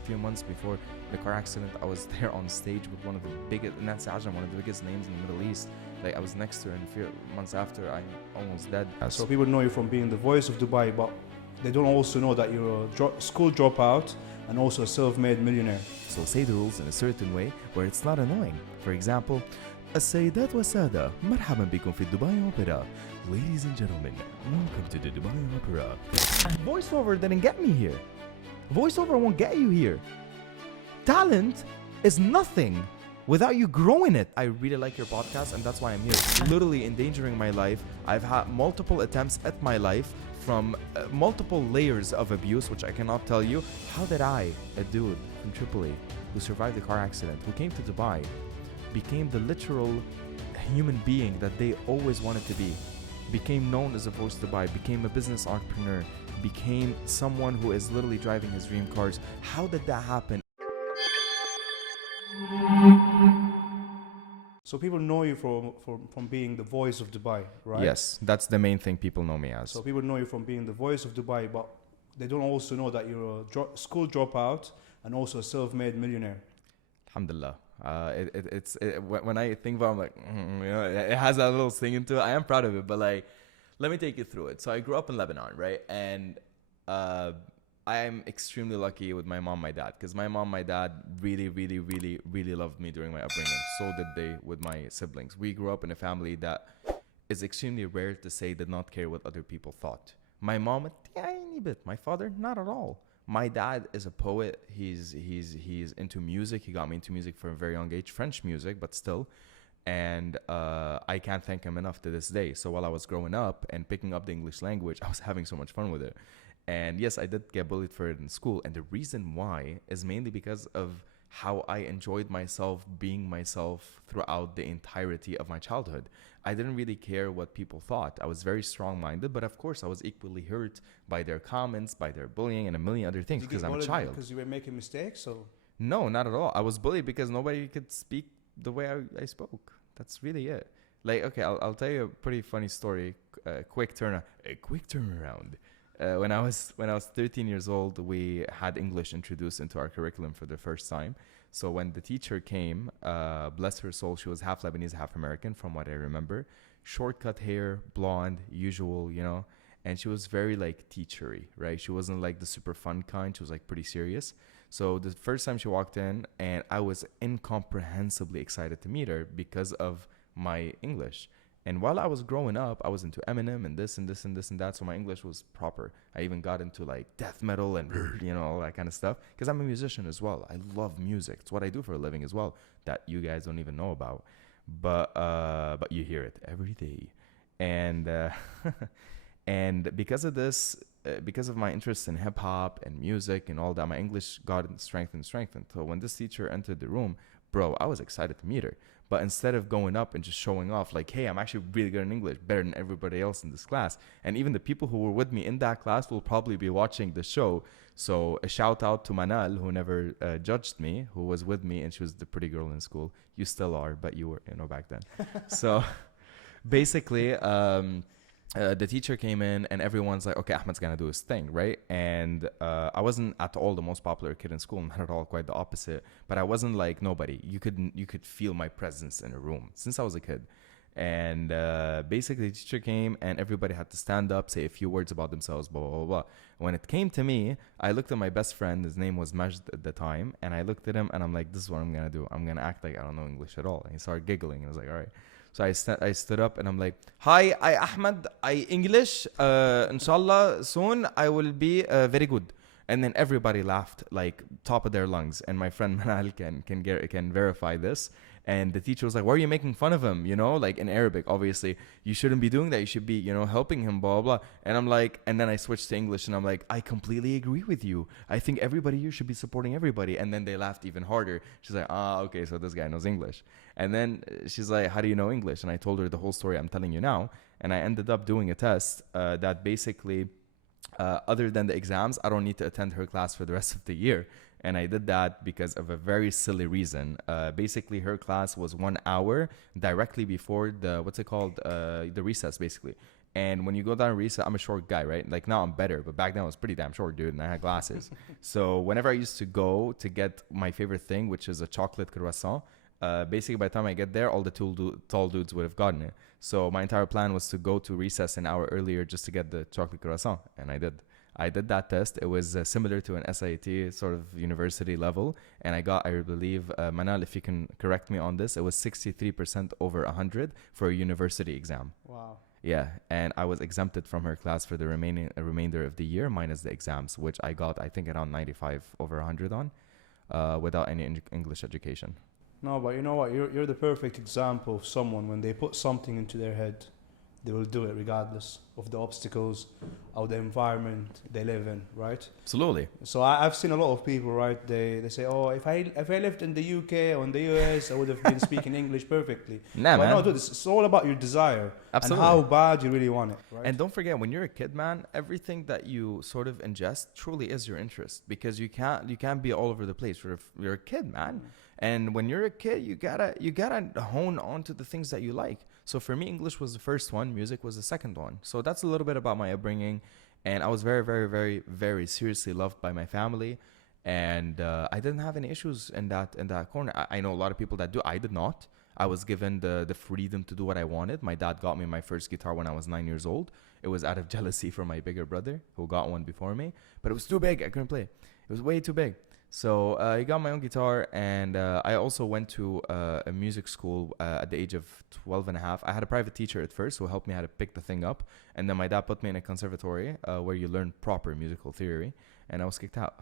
few months before the car accident, I was there on stage with one of the biggest, Nancy Ajam, one of the biggest names in the Middle East. Like, I was next to her, and a few months after, I'm almost dead. So people know you from being the voice of Dubai, but they don't also know that you're a school dropout and also a self-made millionaire. So say the rules in a certain way where it's not annoying. For example, السيدات والسادة مرحبا بكم في Dubai Opera. Ladies and gentlemen, welcome to the Dubai Opera. Voiceover didn't get me here. Voiceover won't get you here. Talent is nothing without you growing it. I really like your podcast, and that's why I'm here. Literally endangering my life. I've had multiple attempts at my life from multiple layers of abuse, which I cannot tell you. How did I, a dude from Tripoli who survived the car accident, who came to Dubai, became the literal human being that they always wanted to be, became known as a voice to Dubai, became a business entrepreneur, became someone who is literally driving his dream cars. How did that happen? So people know you from being the voice of Dubai, right? Yes, that's the main thing people know me as. So people know you from being the voice of Dubai, but they don't also know that you're a school dropout and also a self-made millionaire. Alhamdulillah. When I think about it, I'm like, you know, it has that little thing into it. I am proud of it, but like, let me take you through it. So I grew up in Lebanon, right? And I am extremely lucky with my mom, my dad, because my mom, my dad really loved me during my upbringing. So did they with my siblings. We grew up in a family that is extremely rare to say did not care what other people thought. My mom, a tiny bit. My father, not at all. My dad is a poet. He's into music. He got me into music from a very young age, French music, but still. And I can't thank him enough to this day. So while I was growing up and picking up the English language, I was having so much fun with it. And yes, I did get bullied for it in school. And the reason why is mainly because of how I enjoyed myself being myself throughout the entirety of my childhood. I didn't really care what people thought. I was very strong-minded, but of course I was equally hurt by their comments, by their bullying, and a million other things because I'm a child. Because you were making mistakes? Or? No, not at all. I was bullied because nobody could speak the way I spoke. That's really it. Like, okay, I'll tell you a pretty funny story. A quick turnaround. When I was 13 years old, we had English introduced into our curriculum for the first time. So when the teacher came, bless her soul, she was half Lebanese, half American, from what I remember. Short-cut hair, blonde, usual, you know. And she was very, like, teachery, right? She wasn't, like, the super fun kind. She was, like, pretty serious. So the first time she walked in, and I was incomprehensibly excited to meet her because of my English. And while I was growing up, I was into Eminem and this and this and this and that. So my English was proper. I even got into like death metal and, you know, all that kind of stuff. Because I'm a musician as well. I love music. It's what I do for a living as well. That you guys don't even know about. But you hear it every day. And and because of this, because of my interest in hip hop and music and all that, my English got strengthened. So when this teacher entered the room, bro, I was excited to meet her. But instead of going up and just showing off like, hey, I'm actually really good in English, better than everybody else in this class. And even the people who were with me in that class will probably be watching the show. So a shout out to Manal, who never judged me, who was with me, and she was the pretty girl in school. You still are, but you were, you know, back then. So basically, the teacher came in and everyone's like, okay, Ahmad's gonna do his thing, right? And I wasn't at all the most popular kid in school, not at all, quite the opposite. But I wasn't like nobody. You could feel my presence in a room since I was a kid. And basically the teacher came and everybody had to stand up, say a few words about themselves, blah, blah, blah. When it came to me, I looked at my best friend, his name was Majd at the time, and I looked at him and I'm like, this is what I'm gonna do. I'm gonna act like I don't know English at all. And he started giggling and I was like, all right. So I stood up and I'm like, hi, I Ahmad, I English, inshallah, soon I will be very good. And then everybody laughed like top of their lungs. And my friend Manal can verify this. And the teacher was like, why are you making fun of him? You know, like in Arabic, obviously, you shouldn't be doing that. You should be, you know, helping him, blah, blah. And I'm like, and then I switched to English and I'm like, I completely agree with you. I think everybody here should be supporting everybody. And then they laughed even harder. She's like, okay, so this guy knows English. And then she's like, how do you know English? And I told her the whole story I'm telling you now. And I ended up doing a test that basically, other than the exams, I don't need to attend her class for the rest of the year. And I did that because of a very silly reason. Basically, her class was 1 hour directly before the, the recess, basically. And when you go down recess, I'm a short guy, right? Like now I'm better, but back then I was pretty damn short, dude, and I had glasses. So whenever I used to go to get my favorite thing, which is a chocolate croissant, basically by the time I get there, all the tall dudes would have gotten it. So my entire plan was to go to recess an hour earlier just to get the chocolate croissant, and I did. I did that test. It was similar to an SAT sort of university level, and I got, I believe, Manal, if you can correct me on this, it was 63% over 100 for a university exam. Wow. Yeah, and I was exempted from her class for the remainder of the year, minus the exams, which I got, I think, around 95 over 100 on, without any English education. No, but you know what? You're the perfect example of someone when they put something into their head, they will do it regardless of the obstacles or the environment they live in, right? Absolutely. So I've seen a lot of people, right? They say, oh, if I lived in the UK or in the US, I would have been speaking English perfectly. Nah, but man. no, dude, it's all about your desire. Absolutely. And how bad you really want it, right? And don't forget, when you're a kid, man, everything that you sort of ingest truly is your interest, because you can't be all over the place. You're a kid, man. And when you're a kid, you gotta hone on to the things that you like. So for me, English was the first one, music was the second one. So that's a little bit about my upbringing. And I was very, very, very, very seriously loved by my family. And I didn't have any issues in that corner. I know a lot of people that do. I did not. I was given the freedom to do what I wanted. My dad got me my first guitar when I was 9 years old. It was out of jealousy for my bigger brother, who got one before me. But it was too big. I couldn't play. It was way too big. So I got my own guitar, and I also went to a music school at the age of 12 and a half. I had a private teacher at first who helped me how to pick the thing up. And then my dad put me in a conservatory where you learn proper musical theory. And I was kicked out.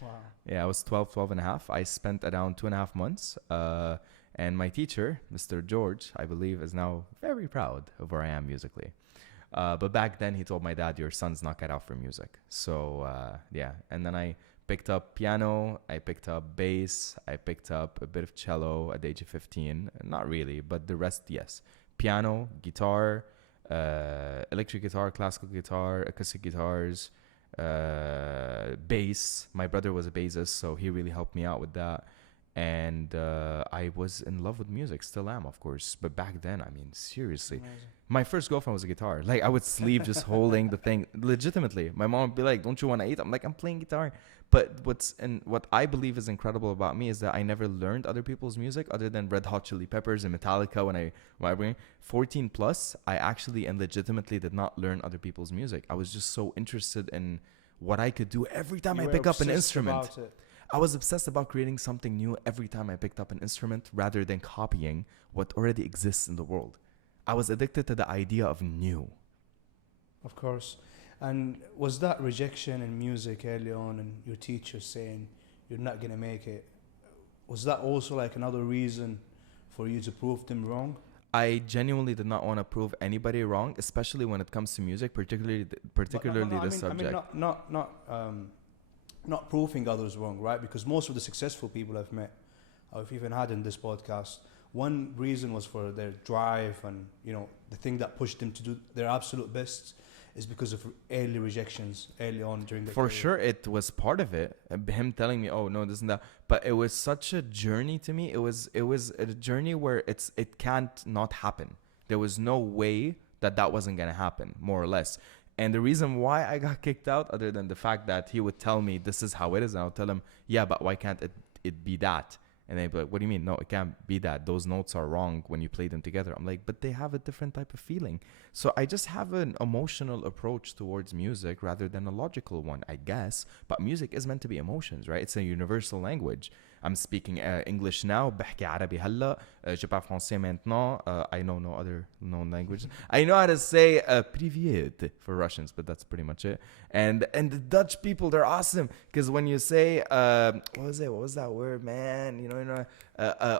Wow. Yeah, I was 12 and a half. I spent around 2.5 months. And my teacher, Mr. George, I believe, is now very proud of where I am musically. But back then, he told my dad, your son's not cut out for music. So, yeah. And then I picked up piano, I picked up bass, I picked up a bit of cello at the age of 15. Not really, but the rest, yes. Piano, guitar, electric guitar, classical guitar, acoustic guitars, bass. My brother was a bassist, so he really helped me out with that. And I was in love with music, still am, of course. But back then, I mean, seriously. Amazing. My first girlfriend was a guitar. Like, I would sleep just holding the thing. Legitimately. My mom would be like, don't you want to eat? I'm like, I'm playing guitar. But what I believe is incredible about me is that I never learned other people's music other than Red Hot Chili Peppers and Metallica when I was 14 plus. I actually and legitimately did not learn other people's music. I was just so interested in what I could do every time I pick up an instrument. I was obsessed about creating something new every time I picked up an instrument rather than copying what already exists in the world. I was addicted to the idea of new. Of course. And was that rejection in music early on and your teacher saying you're not going to make it, was that also like another reason for you to prove them wrong? I genuinely did not want to prove anybody wrong, especially when it comes to music, particularly this subject. I mean, not proving others wrong, right? Because most of the successful people I've met, or I've even had in this podcast, one reason was for their drive and, you know, the thing that pushed them to do their absolute best is because of early rejections early on during their career. For sure, it was part of it. Him telling me, "Oh no, this and that," but it was such a journey to me. It was a journey where it can't not happen. There was no way that wasn't gonna happen, more or less. And the reason why I got kicked out, other than the fact that he would tell me this is how it is, and I'll tell him, yeah, but why can't it be that? And they'd be like, what do you mean? No, it can't be that. Those notes are wrong when you play them together. I'm like, but they have a different type of feeling. So I just have an emotional approach towards music rather than a logical one, I guess. But music is meant to be emotions, right? It's a universal language. I'm speaking English now. بحكي عربي هلا. Je parle français maintenant. I know no other known languages. I know how to say привет for Russians, but that's pretty much it. And the Dutch people, they're awesome because when you say what was that word, man? You know,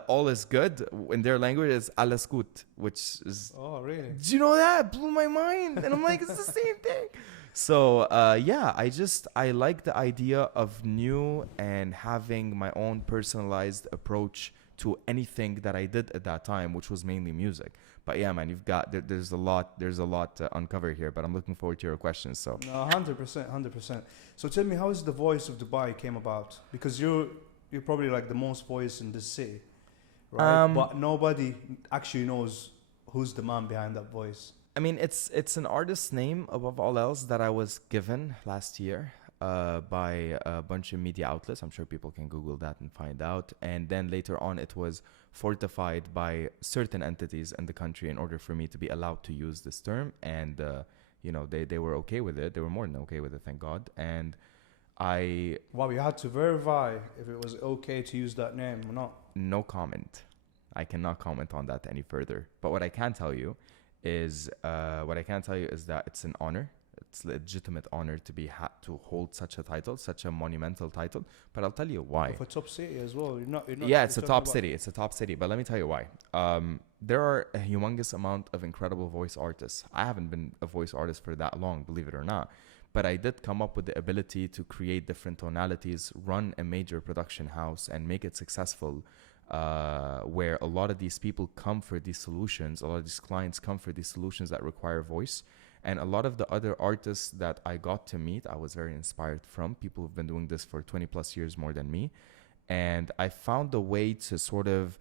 all is good in their language is alles gut, which is. Oh, really? Did you know that? It blew my mind, and I'm like, it's the same thing. So, yeah, I like the idea of new and having my own personalized approach to anything that I did at that time, which was mainly music. But yeah, man, there's a lot to uncover here, but I'm looking forward to your questions. So, no, 100%. So tell me, how is the Voice of Dubai came about? Because you're probably like the most voice in this city, right? But nobody actually knows who's the man behind that voice. I mean, it's an artist's name above all else that I was given last year by a bunch of media outlets. I'm sure people can Google that and find out. And then later on, it was fortified by certain entities in the country in order for me to be allowed to use this term. And, they were okay with it. They were more than okay with it, thank God. And Wow, you had to verify if it was okay to use that name or not. No comment. I cannot comment on that any further. But what I can tell you is that it's an honor. It's a legitimate honor to to hold such a title, such a monumental title. But I'll tell you why. For top city as well. You're not Yeah, it's a top city. It's a top city. But let me tell you why. There are a humongous amount of incredible voice artists. I haven't been a voice artist for that long, believe it or not. But I did come up with the ability to create different tonalities, run a major production house, and make it successful. Where a lot of these people come for these solutions, a lot of these clients come for these solutions that require voice. And a lot of the other artists that I got to meet, I was very inspired from. People who've been doing this for 20 plus years more than me. And I found a way to sort of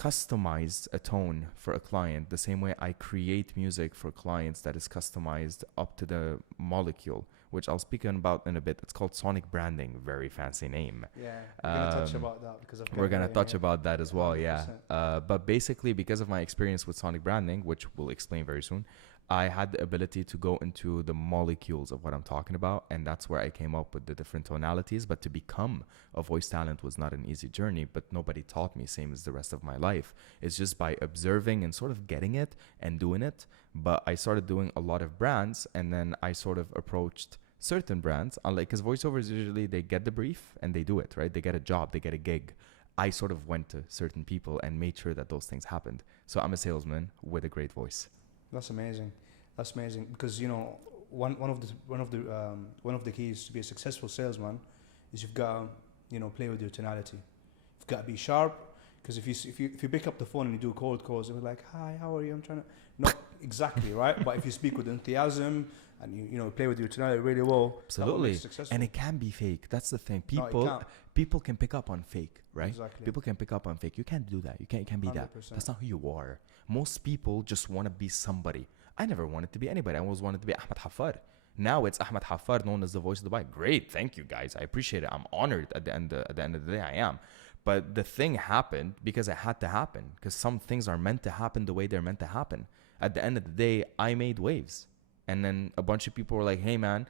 customize a tone for a client the same way I create music for clients that is customized up to the molecule, which I'll speak about in a bit. It's called sonic branding. Very fancy name. Yeah, we're going to touch about that because we're going to touch about that as well, 100%. Yeah. But basically, because of my experience with sonic branding, which we'll explain very soon, I had the ability to go into the molecules of what I'm talking about, and that's where I came up with the different tonalities. But to become a voice talent was not an easy journey, but nobody taught me, same as the rest of my life. It's just by observing and sort of getting it and doing it. But I started doing a lot of brands, and then I sort of approached certain brands, because voiceovers usually, they get the brief and they do it, right? They get a job, they get a gig. I sort of went to certain people and made sure that those things happened. So I'm a salesman with a great voice. That's amazing. That's amazing because one of the keys to be a successful salesman is you've got to play with your tonality. You've got to be sharp because if you pick up the phone and you do cold calls, you're like, "Hi, how are you? I'm trying to." Not exactly right, but if you speak with enthusiasm and you play with your tonality really well, absolutely, and it can be fake. That's the thing. People can pick up on fake, right? Exactly. People can pick up on fake. You can't do that. You can't be 100%. That. That's not who you are. Most people just want to be somebody. I never wanted to be anybody. I always wanted to be Ahmad Haffar. Now it's Ahmad Haffar, known as the voice of Dubai. Great, thank you guys. I appreciate it. I'm honored. At the end of the day, I am. But the thing happened because it had to happen. Because some things are meant to happen the way they're meant to happen. At the end of the day, I made waves. And then a bunch of people were like, "Hey man,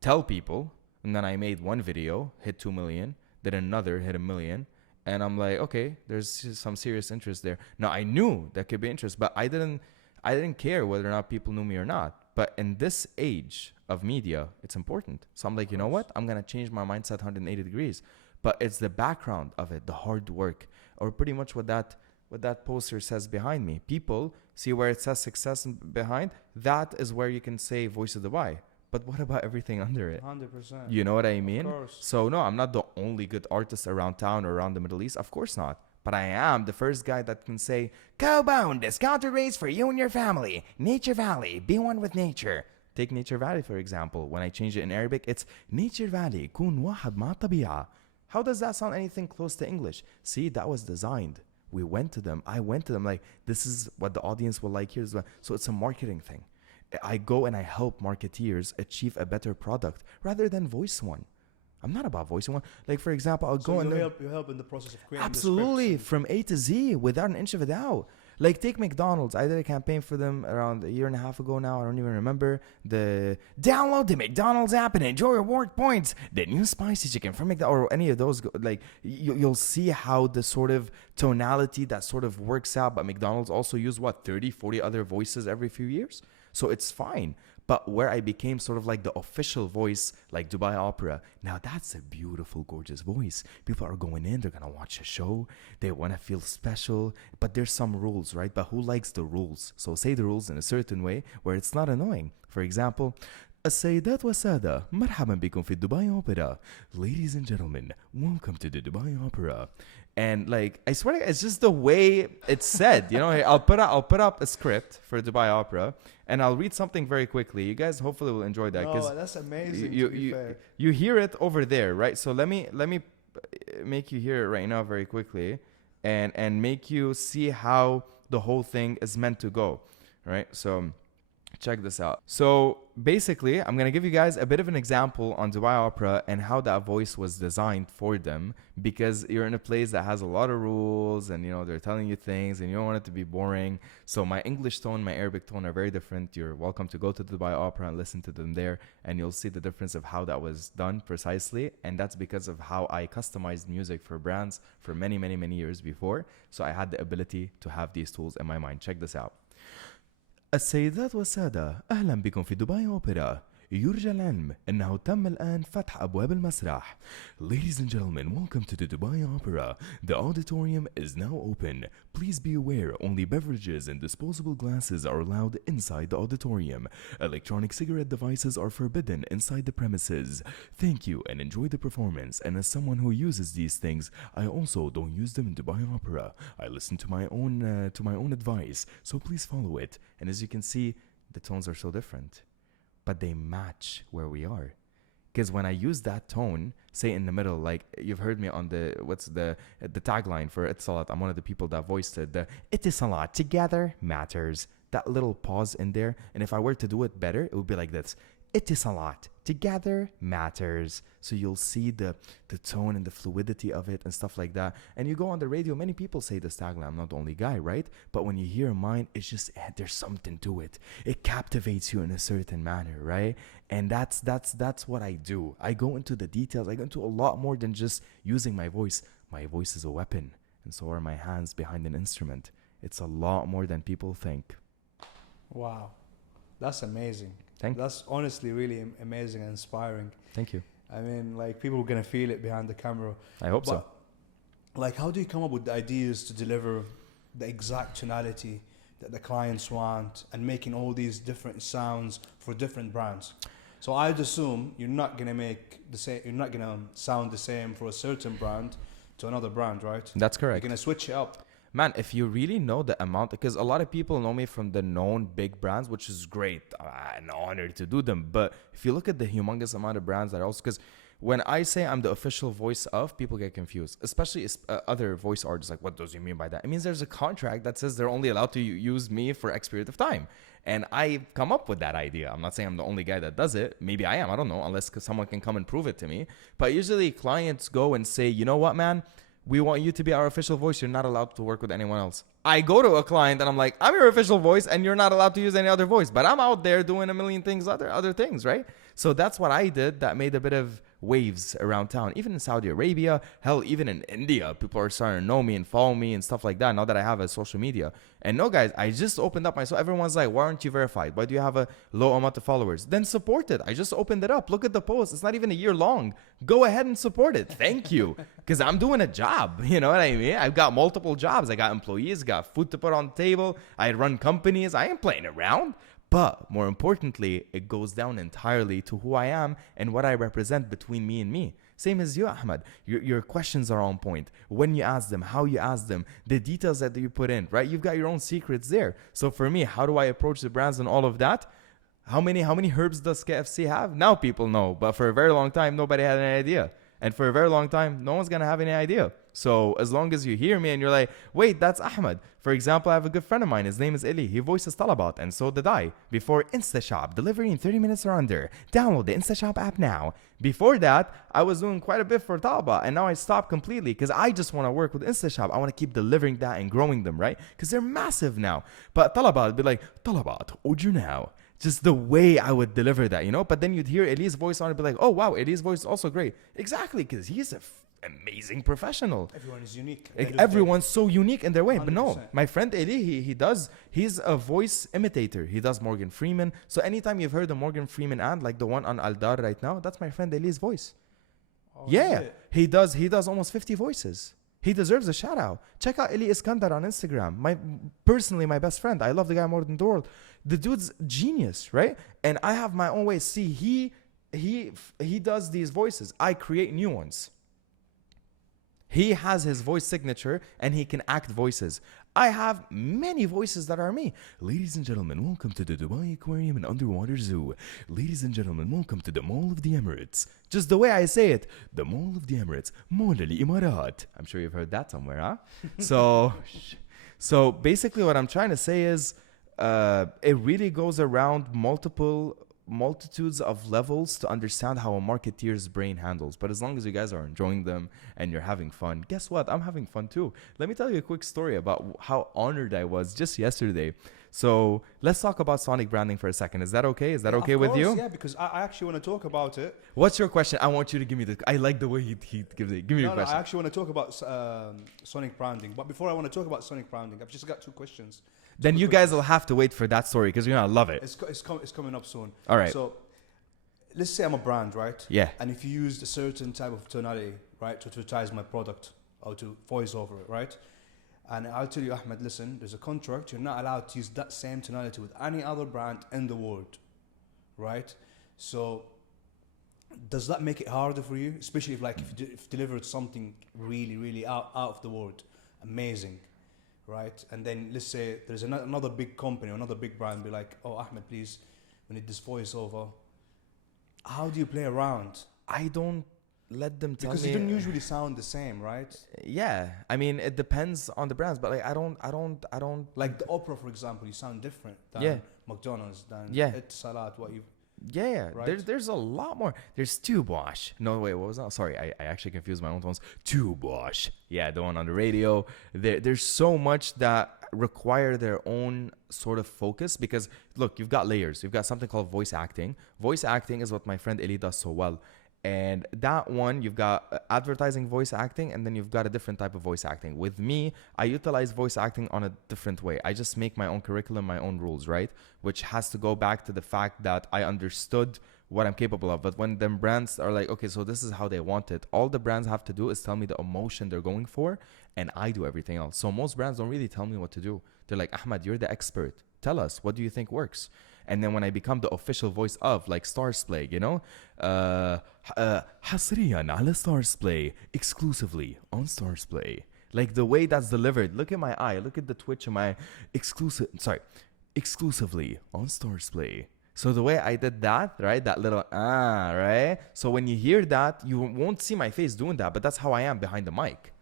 tell people." And then I made one video, hit 2 million. Then another hit 1 million. And I'm like, okay, there's some serious interest there. Now I knew that could be interest, but I didn't care whether or not people knew me or not. But in this age of media, it's important. So I'm like, you know what? I'm going to change my mindset 180 degrees. But it's the background of it, the hard work, or pretty much what that poster says behind me. People see where it says success behind. That is where you can say Voice of Dubai. But what about everything under it? 100%. You know what I mean? Of course. So no, I'm not the only good artist around town or around the Middle East. Of course not. But I am the first guy that can say, "Co-bound discounted rates for you and your family. Nature Valley, be one with nature." Take Nature Valley, for example. When I change it in Arabic, it's Nature Valley, kun wahad ma tabi'a. How does that sound anything close to English? See, that was designed. I went to them like, this is what the audience will like here. So it's a marketing thing. I go and I help marketeers achieve a better product rather than voice one. I'm not about voicing one. Like, for example, I'll go and you help in the process of creating absolutely from A to Z without an inch of a doubt. Like, take McDonald's. I did a campaign for them around a year and a half ago now. I don't even remember. Download the McDonald's app and enjoy reward points. The new spicy chicken from McDonald's, or any of those. Like, you'll see how the sort of tonality that sort of works out. But McDonald's also use 30, 40 other voices every few years. So it's fine. But where I became sort of like the official voice, like Dubai Opera, now that's a beautiful, gorgeous voice. People are going in, they're going to watch a show. They want to feel special. But there's some rules, right? But who likes the rules? So say the rules in a certain way where it's not annoying. For example, السيدات والسادة مرحبا بكم في Dubai Opera. Ladies and gentlemen, welcome to the Dubai Opera. And like, I swear, it's just the way it's said. I'll put up a script for Dubai Opera, and I'll read something very quickly. You guys hopefully will enjoy that. No, that's amazing. You hear it over there, right? So let me make you hear it right now very quickly, and make you see how the whole thing is meant to go, right? So Check this out. So basically, I'm going to give you guys a bit of an example on Dubai Opera and how that voice was designed for them, because you're in a place that has a lot of rules and, you know, they're telling you things and you don't want it to be boring. So my English tone, my Arabic tone are very different. You're welcome to go to Dubai Opera and listen to them there, and you'll see the difference of how that was done precisely. And that's because of how I customized music for brands for many, many, many years before. So I had the ability to have these tools in my mind. Check this out. السيدات والسادة، أهلا بكم في دبي أوبرا. يرجى العلم أنه تم الآن فتح أبواب المسرح. Ladies and gentlemen, welcome to the Dubai Opera. The auditorium is now open. Please be aware only beverages and disposable glasses are allowed inside the auditorium. Electronic cigarette devices are forbidden inside the premises. Thank you and enjoy the performance. And as someone who uses these things, I also don't use them in Dubai Opera. I listen to my own advice, so please follow it. And as you can see, the tones are so different, but they match where we are. Because when I use that tone, say in the middle, like you've heard me on the tagline for اتصالات, I'm one of the people that voiced it, the اتصالات, together matters. That little pause in there, and if I were to do it better, it would be like this. اتصالات, together matters. So you'll see the tone and the fluidity of it and stuff like that. And you go on the radio, many people say this tagline. I'm not the only guy, right? But when you hear mine, it's just, there's something to it. It captivates you in a certain manner, right? And that's what I do. I go into the details. I go into a lot more than just using my voice. My voice is a weapon, and so are my hands behind an instrument. It's a lot more than people think. Wow, that's amazing. That's honestly really amazing and inspiring. Thank you. I mean, like, people are gonna feel it behind the camera. I hope so. Like, how do you come up with the ideas to deliver the exact tonality that the clients want and making all these different sounds for different brands? So I'd assume you're not gonna make the same. You're not gonna sound the same for a certain brand to another brand, right? That's correct. You're gonna switch it up. Man, if you really know the amount, because a lot of people know me from the known big brands, which is great, an honor to do them. But if you look at the humongous amount of brands that also, because when I say I'm the official voice of, people get confused, especially other voice artists. Like, what does you mean by that? It means there's a contract that says they're only allowed to use me for X period of time. And I come up with that idea. I'm not saying I'm the only guy that does it. Maybe I am. I don't know, unless someone can come and prove it to me. But usually clients go and say, you know what, man? We want you to be our official voice. You're not allowed to work with anyone else. I go to a client and I'm like, I'm your official voice and you're not allowed to use any other voice. But I'm out there doing a million things, other things, right? So that's what I did that made a bit of waves around town. Even in Saudi Arabia, hell, even in India, people are starting to know me and follow me and stuff like that now that I have a social media. And no, guys, I just opened up so everyone's like, why aren't you verified? Why do you have a low amount of followers? Then support it. I just opened it up. Look at the post. It's not even a year long. Go ahead and support it. Thank you. Because I'm doing a job. You know what I mean? I've got multiple jobs. I got employees, got food to put on the table. I run companies. I ain't playing around. But more importantly, it goes down entirely to who I am and what I represent between me and me. Same as you, Ahmad. Your questions are on point. When you ask them, how you ask them, the details that you put in, right? You've got your own secrets there. So for me, how do I approach the brands and all of that? How many herbs does KFC have? Now people know. But for a very long time, nobody had any idea. And for a very long time, no one's going to have any idea. So as long as you hear me and you're like, wait, that's Ahmad. For example, I have a good friend of mine. His name is Eli. He voices Talabat, and so did I. Before InstaShop, delivery in 30 minutes or under. Download the InstaShop app now. Before that, I was doing quite a bit for Talabat, and now I stopped completely because I just want to work with InstaShop. I want to keep delivering that and growing them, right? Because they're massive now. But Talabat would be like, Talabat, order now. Just the way I would deliver that, you know? But then you'd hear Eli's voice on it, be like, oh, wow, Eli's voice is also great. Exactly, because he's an amazing professional. Everyone is unique. Everyone's so unique in their way. 100%. But no, my friend Eli, he's a voice imitator. He does Morgan Freeman. So anytime you've heard a Morgan Freeman ad, like the one on Aldar right now, that's my friend Eli's voice. Oh, yeah, he does almost 50 voices. He deserves a shout out. Check out Eli Iskandar on Instagram. Personally, my best friend. I love the guy more than the world. The dude's genius, right? And I have my own way. See, he does these voices. I create new ones. He has his voice signature and he can act voices. I have many voices that are me. Ladies and gentlemen, welcome to the Dubai Aquarium and Underwater Zoo. Ladies and gentlemen, welcome to the Mall of the Emirates. Just the way I say it. The Mall of the Emirates. Mall الإمارات. I'm sure you've heard that somewhere, huh? So basically what I'm trying to say is, it really goes around multitudes of levels to understand how a marketeer's brain handles. But as long as you guys are enjoying them and you're having fun, guess what? I'm having fun too. Let me tell you a quick story about how honored I was just yesterday. So let's talk about sonic branding for a second. Is that okay? Is that okay with you? Yeah, because I actually want to talk about it. What's your question? I want you to give me I like the way he gives it. Give me your question. I actually want to talk about sonic branding. But before I want to talk about sonic branding, I've just got two questions. Then you guys will have to wait for that story because you're going to love it. It's coming up soon. All right. So let's say I'm a brand, right? Yeah. And if you used a certain type of tonality, right, to advertise my product or to voice over it, right? And I'll tell you, Ahmed, listen, there's a contract. You're not allowed to use that same tonality with any other brand in the world, right? So does that make it harder for you? Especially if if you delivered something really, really out of the world, amazing, right? And then let's say there's another big company or another big brand be like, oh, Ahmed, please, we need this voiceover. How do you play around? I don't let them tell because me. Because you don't usually sound the same, right? Yeah, I mean it depends on the brands, but like I don't like the opera, for example. You sound different than McDonald's, than اتصالات, what you. Yeah, right? There's a lot more. There's Tubosh. No, wait, what was that? Sorry, I actually confused my own tones. Tubosh. Yeah, the one on the radio. There's so much that require their own sort of focus because look, you've got layers. You've got something called voice acting. Voice acting is what my friend Eli does so well. And that one, you've got advertising voice acting, and then you've got a different type of voice acting. With me, I utilize voice acting on a different way. I just make my own curriculum, my own rules, right? Which has to go back to the fact that I understood what I'm capable of. But when them brands are like, okay, so this is how they want it, all the brands have to do is tell me the emotion they're going for, and I do everything else. So most brands don't really tell me what to do. They're like, Ahmad, you're the expert. Tell us, what do you think works? And then when I become the official voice of, like Stars Play, you know, حصرياً على Stars Play, exclusively on Stars Play. Like the way that's delivered. Look at my eye. Look at the twitch of my exclusively on Stars Play. So the way I did that, right, that little right? So when you hear that, you won't see my face doing that, but that's how I am behind the mic.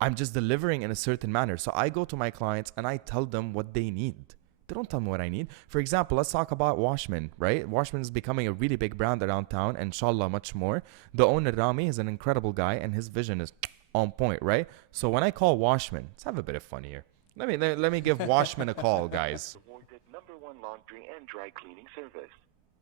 I'm just delivering in a certain manner. So I go to my clients and I tell them what they need. They don't tell me what I need. For example, let's talk about Washman, right? Washman is becoming a really big brand around town, and inshallah much more. The owner, Rami, is an incredible guy, and his vision is on point, right? So when I call Washman, let's have a bit of fun here. Let me give Washman a call, guys. Awarded #1 laundry and dry cleaning service.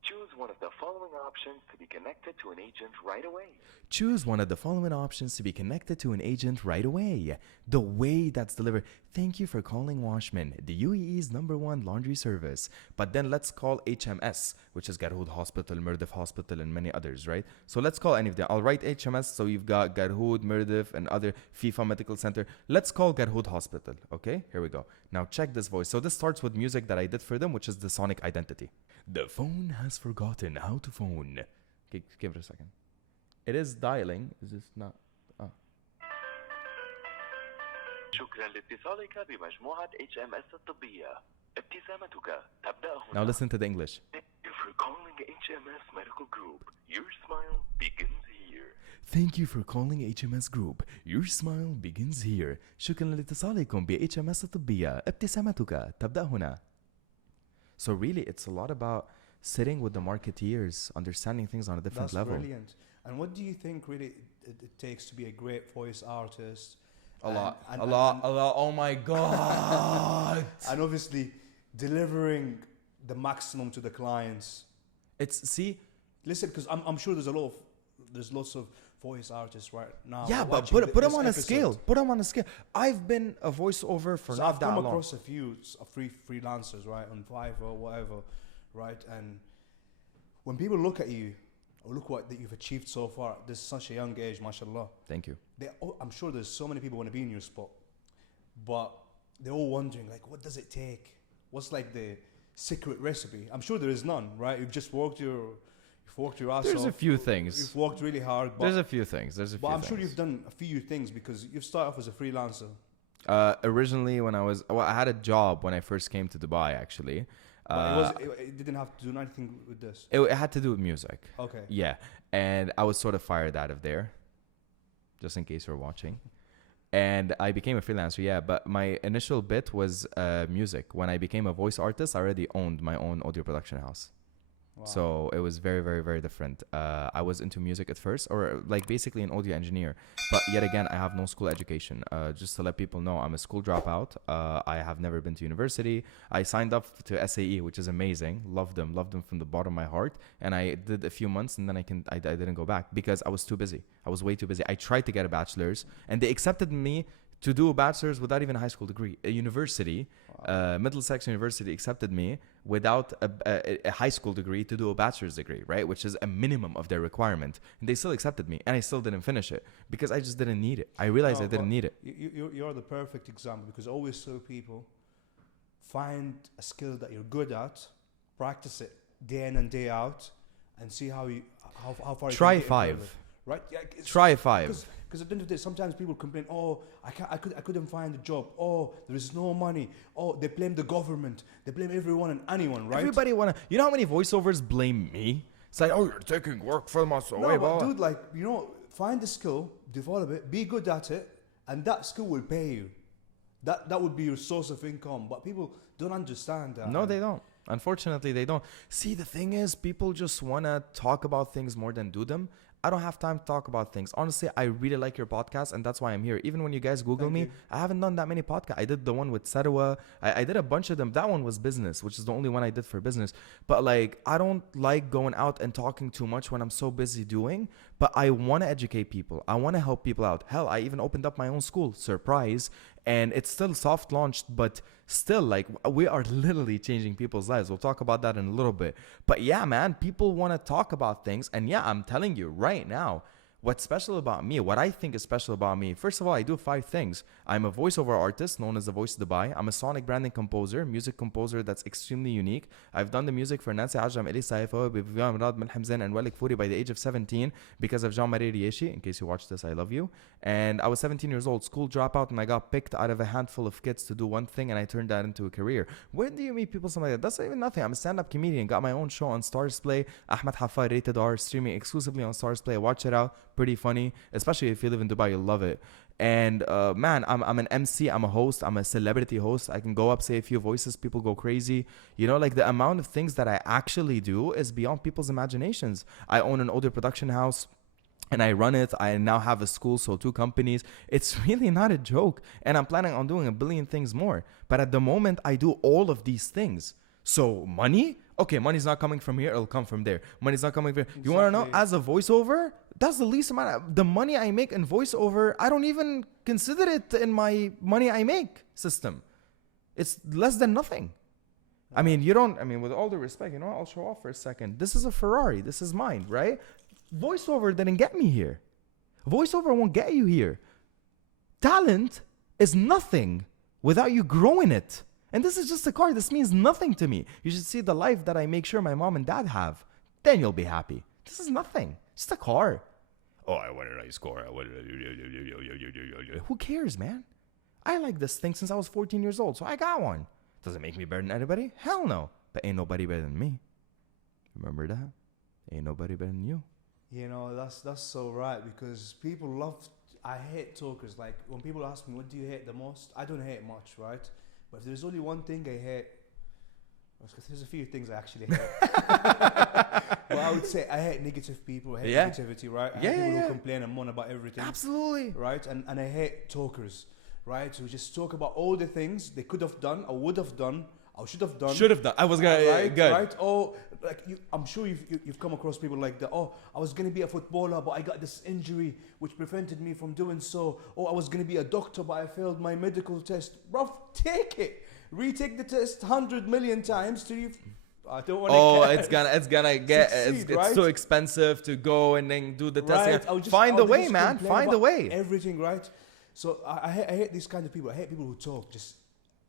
Choose one of the following options to be connected to an agent right away. Choose one of the following options to be connected to an agent right away. The way that's delivered. Thank you for calling Washman, the UAE's #1 laundry service. But then let's call HMS, which is Garhoud Hospital, Mirdif Hospital, and many others, right? So let's call any of them. I'll write HMS, so you've got Garhoud, Mirdif, and other FIFA Medical Center. Let's call Garhoud Hospital, okay? Here we go. Now check this voice. So this starts with music that I did for them, which is the sonic identity. The phone has forgotten how to phone. Okay, give it a second. It is dialing. Is this not? شكرا لاتصالك بمجموعة HMS الطبية. ابتسامتك تبدأ هنا. Now listen to the English. Thank you for calling HMS Medical Group. Your smile begins here. Thank you for calling HMS Group. Your smile begins here. شكرا لاتصالكم ب HMS الطبية. ابتسامتك تبدأ هنا. So really, it's a lot about sitting with the marketeers, understanding things on a different level. That's brilliant. And what do you think really it takes to be a great voice artist? A lot. Oh my God. And obviously delivering the maximum to the clients. Listen, because I'm sure there's lots of voice artists right now. Yeah, but put them on a scale. Put them on a scale. I've been a voiceover for not that long. I've come across a few freelancers, right, on Fiverr or whatever, right? And when people look at you, or look what that you've achieved so far, there's such a young age, mashallah. Thank you. I'm sure there's so many people want to be in your spot, but they're all wondering, like, what does it take? What's like the secret recipe? I'm sure there is none, right? You've just worked your ass off. There's a few things. You've worked really hard. But there's a few things. But I'm sure you've done a few things because you've started off as a freelancer. Originally, when I had a job when I first came to Dubai, actually. It didn't have to do anything with this. It had to do with music. Okay. Yeah, and I was sort of fired out of there, just in case you're watching. And I became a freelancer, yeah. But my initial bit was music. When I became a voice artist, I already owned my own audio production house. Wow. So it was very, very, very different. I was into music at first, or like basically an audio engineer. But yet again, I have no school education. Just to let people know, I'm a school dropout. I have never been to university. I signed up to SAE, which is amazing. Loved them from the bottom of my heart. And I did a few months, and then I didn't go back because I was too busy. I was way too busy. I tried to get a bachelor's, and they accepted me to do a bachelor's without even a high school degree. A university, Middlesex University accepted me without a high school degree to do a bachelor's degree, right? Which is a minimum of their requirement. And they still accepted me, and I still didn't finish it because I just didn't need it. I realized I didn't need it. You're the perfect example, because I always tell people, find a skill that you're good at, practice it day in and day out, and see how far you Try can get 5. into it. Right? Yeah, Try 5. Because at the end of the day, sometimes people complain, oh, I couldn't find a job. Oh, there is no money. Oh, they blame the government. They blame everyone and anyone, right? Everybody you know how many voiceovers blame me? It's like, oh, you're taking work from us away. No, but dude, like, you know, find the skill, develop it, be good at it, and that skill will pay you. That would be your source of income. But people don't understand that. No, they don't. Unfortunately, they don't. See, the thing is, people just want to talk about things more than do them. I don't have time to talk about things. Honestly, I really like your podcast, and that's why I'm here. Even when you guys Google me, I haven't done that many podcasts. I did the one with Sarwa. I did a bunch of them. That one was business, which is the only one I did for business. But like, I don't like going out and talking too much when I'm so busy doing. But I want to educate people. I want to help people out. Hell, I even opened up my own school. Surprise. And it's still soft launched, but still, like, we are literally changing people's lives. We'll talk about that in a little bit. But yeah, man, people want to talk about things. And yeah, I'm telling you right now, what's special about me, what I think is special about me, first of all, I do 5 things. I'm a voiceover artist known as the Voice of Dubai. I'm a sonic branding composer, music composer that's extremely unique. I've done the music for Nancy Ajam, Elisa Saifa, Bibian Murad, Malhamzan, and Walik Furi by the age of 17 because of Jean-Marie Rieshi. In case you watch this, I love you. And I was 17 years old, school dropout, and I got picked out of a handful of kids to do one thing, and I turned that into a career. Where do you meet people something like that? That's even nothing. I'm a stand-up comedian, got my own show on Stars Play, Ahmad Haffar, rated R, streaming exclusively on Stars Play. Watch it out. Pretty funny, especially if you live in Dubai, you'll love it. And man, I'm an MC, I'm a host, I'm a celebrity host. I can go up, say a few voices, people go crazy. You know, like the amount of things that I actually do is beyond people's imaginations. I own an audio production house and I run it. I now have a school, so 2 companies. It's really not a joke. And I'm planning on doing a billion things more. But at the moment, I do all of these things. So money? Okay, money's not coming from here, it'll come from there. Money's not coming from here. You want to know, as a voiceover, that's the least amount. The money I make in voiceover, I don't even consider it in my money I make system. It's less than nothing. I mean, with all due respect, you know, I'll show off for a second. This is a Ferrari. This is mine, right? Voiceover didn't get me here. Voiceover won't get you here. Talent is nothing without you growing it. And this is just a car. This means nothing to me. You should see the life that I make sure my mom and dad have. Then you'll be happy. This is nothing. Just a car. Oh, I want a nice car. Who cares, man? I like this thing since I was 14 years old, so I got one. Does it make me better than anybody? Hell no. But ain't nobody better than me. Remember that? Ain't nobody better than you. You know, that's so right, because people love... I hate talkers. Like, when people ask me, what do you hate the most? I don't hate much, right? But if there's only one thing I hate, there's a few things I actually hate. Well, I would say I hate negative people, I hate negativity, right? I hate people who complain and moan about everything. Absolutely. Right? And I hate talkers, right? Who just talk about all the things they could have done, or would have done, or should have done. Should have done. I was gonna. Right? Good. Right? Oh, like I'm sure you've come across people like that. Oh, I was gonna be a footballer, but I got this injury which prevented me from doing so. Oh, I was gonna be a doctor, but I failed my medical test. Bruv, take it. Retake the test 100 million times till you. I don't want to. Oh, it's gonna get. Succeed, it's too expensive to go and then do the test. Right? Find a way, man. Find a way. Everything, right? So I hate these kind of people. I hate people who talk. Just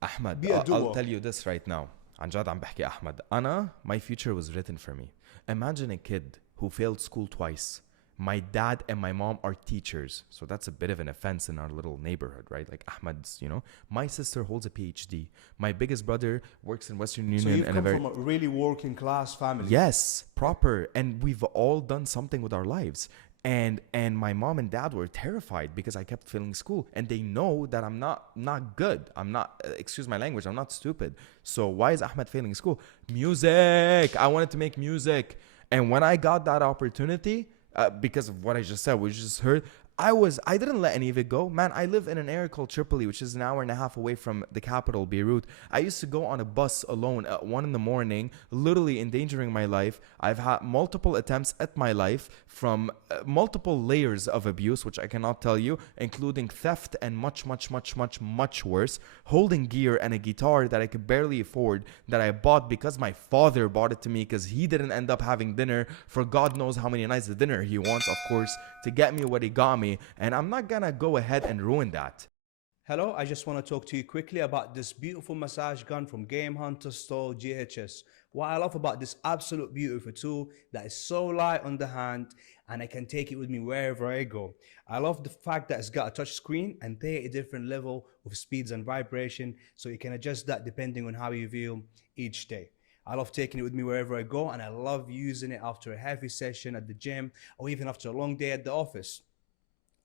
Ahmad, be a doer. I'll tell you this right now. عن جد عم بحكي أحمد. My future was written for me. Imagine a kid who failed school twice. My dad and my mom are teachers, so that's a bit of an offense in our little neighborhood, right? Like Ahmad's, you know. My sister holds a PhD. My biggest brother works in Western Union. So you've come from a really working class family. Yes, proper. And we've all done something with our lives. And my mom and dad were terrified because I kept failing school, and they know that I'm not good. I'm not, excuse my language, I'm not stupid. So why is Ahmed failing school? Music. I wanted to make music. And when I got that opportunity, because of what I just said, we just heard, I didn't let any of it go. Man, I live in an area called Tripoli, which is an hour and a half away from the capital, Beirut. I used to go on a bus alone at 1 a.m, literally endangering my life. I've had multiple attempts at my life from multiple layers of abuse, which I cannot tell you, including theft and much worse. Holding gear and a guitar that I could barely afford, that I bought because my father bought it to me because he didn't end up having dinner for God knows how many nights of dinner he wants, of course, to get me what he got me. And I'm not gonna go ahead and ruin that. Hello, I just want to talk to you quickly about this beautiful massage gun from Game Hunter Store GHS. What I love about this absolute beautiful tool that is so light on the hand and I can take it with me wherever I go. I love the fact that it's got a touch screen and 30 different level of speeds and vibration, so you can adjust that depending on how you feel each day. I love taking it with me wherever I go, and I love using it after a heavy session at the gym or even after a long day at the office.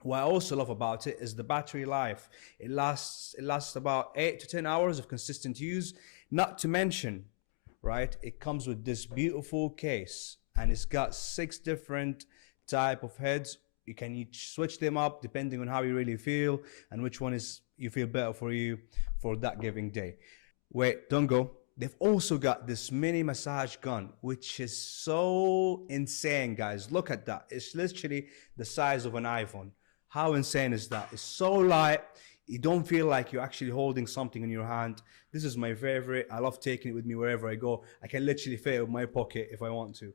What I also love about it is the battery life. It lasts about 8 to 10 hours of consistent use. Not to mention, right, it comes with this beautiful case, and it's got 6 different type of heads. You can each switch them up depending on how you really feel and which one is you feel better for you for that giving day. Wait, don't go. They've also got this mini massage gun, which is so insane, guys. Look at that. It's literally the size of an iPhone. How insane is that? It's so light. You don't feel like you're actually holding something in your hand. This is my favorite. I love taking it with me wherever I go. I can literally fit it in my pocket if I want to.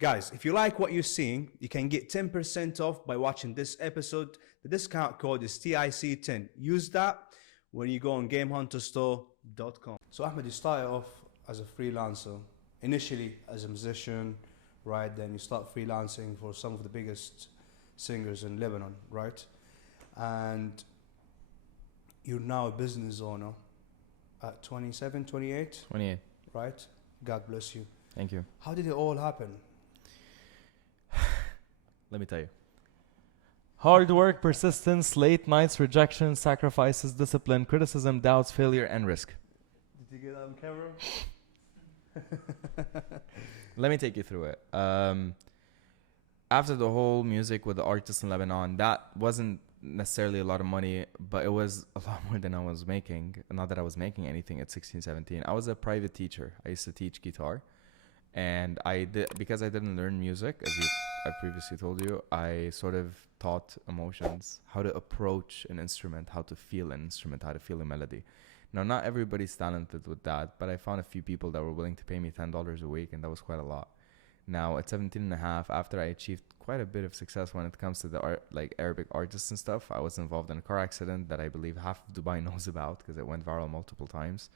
Guys, if you like what you're seeing, you can get 10% off by watching this episode. The discount code is TIC10. Use that when you go on GameHunterStore.com. So Ahmed, you started off as a freelancer, initially as a musician, right? Then you start freelancing for some of the biggest singers in Lebanon, right? And you're now a business owner at 27, 28? 28. Right? God bless you. Thank you. How did it all happen? Let me tell you. Hard work, persistence, late nights, rejection, sacrifices, discipline, criticism, doubts, failure, and risk. Did you get that on camera? Let me take you through it. After the whole music with the artists in Lebanon, that wasn't necessarily a lot of money, but it was a lot more than I was making. Not that I was making anything at 16, 17. I was a private teacher. I used to teach guitar. And because I didn't learn music, as I previously told you, I sort of taught emotions, how to approach an instrument, how to feel an instrument, how to feel a melody. Now, not everybody's talented with that, but I found a few people that were willing to pay me $10 a week, and that was quite a lot. Now, at 17 and a half, after I achieved quite a bit of success when it comes to the Arabic artists and stuff, I was involved in a car accident that I believe half of Dubai knows about because it went viral multiple times.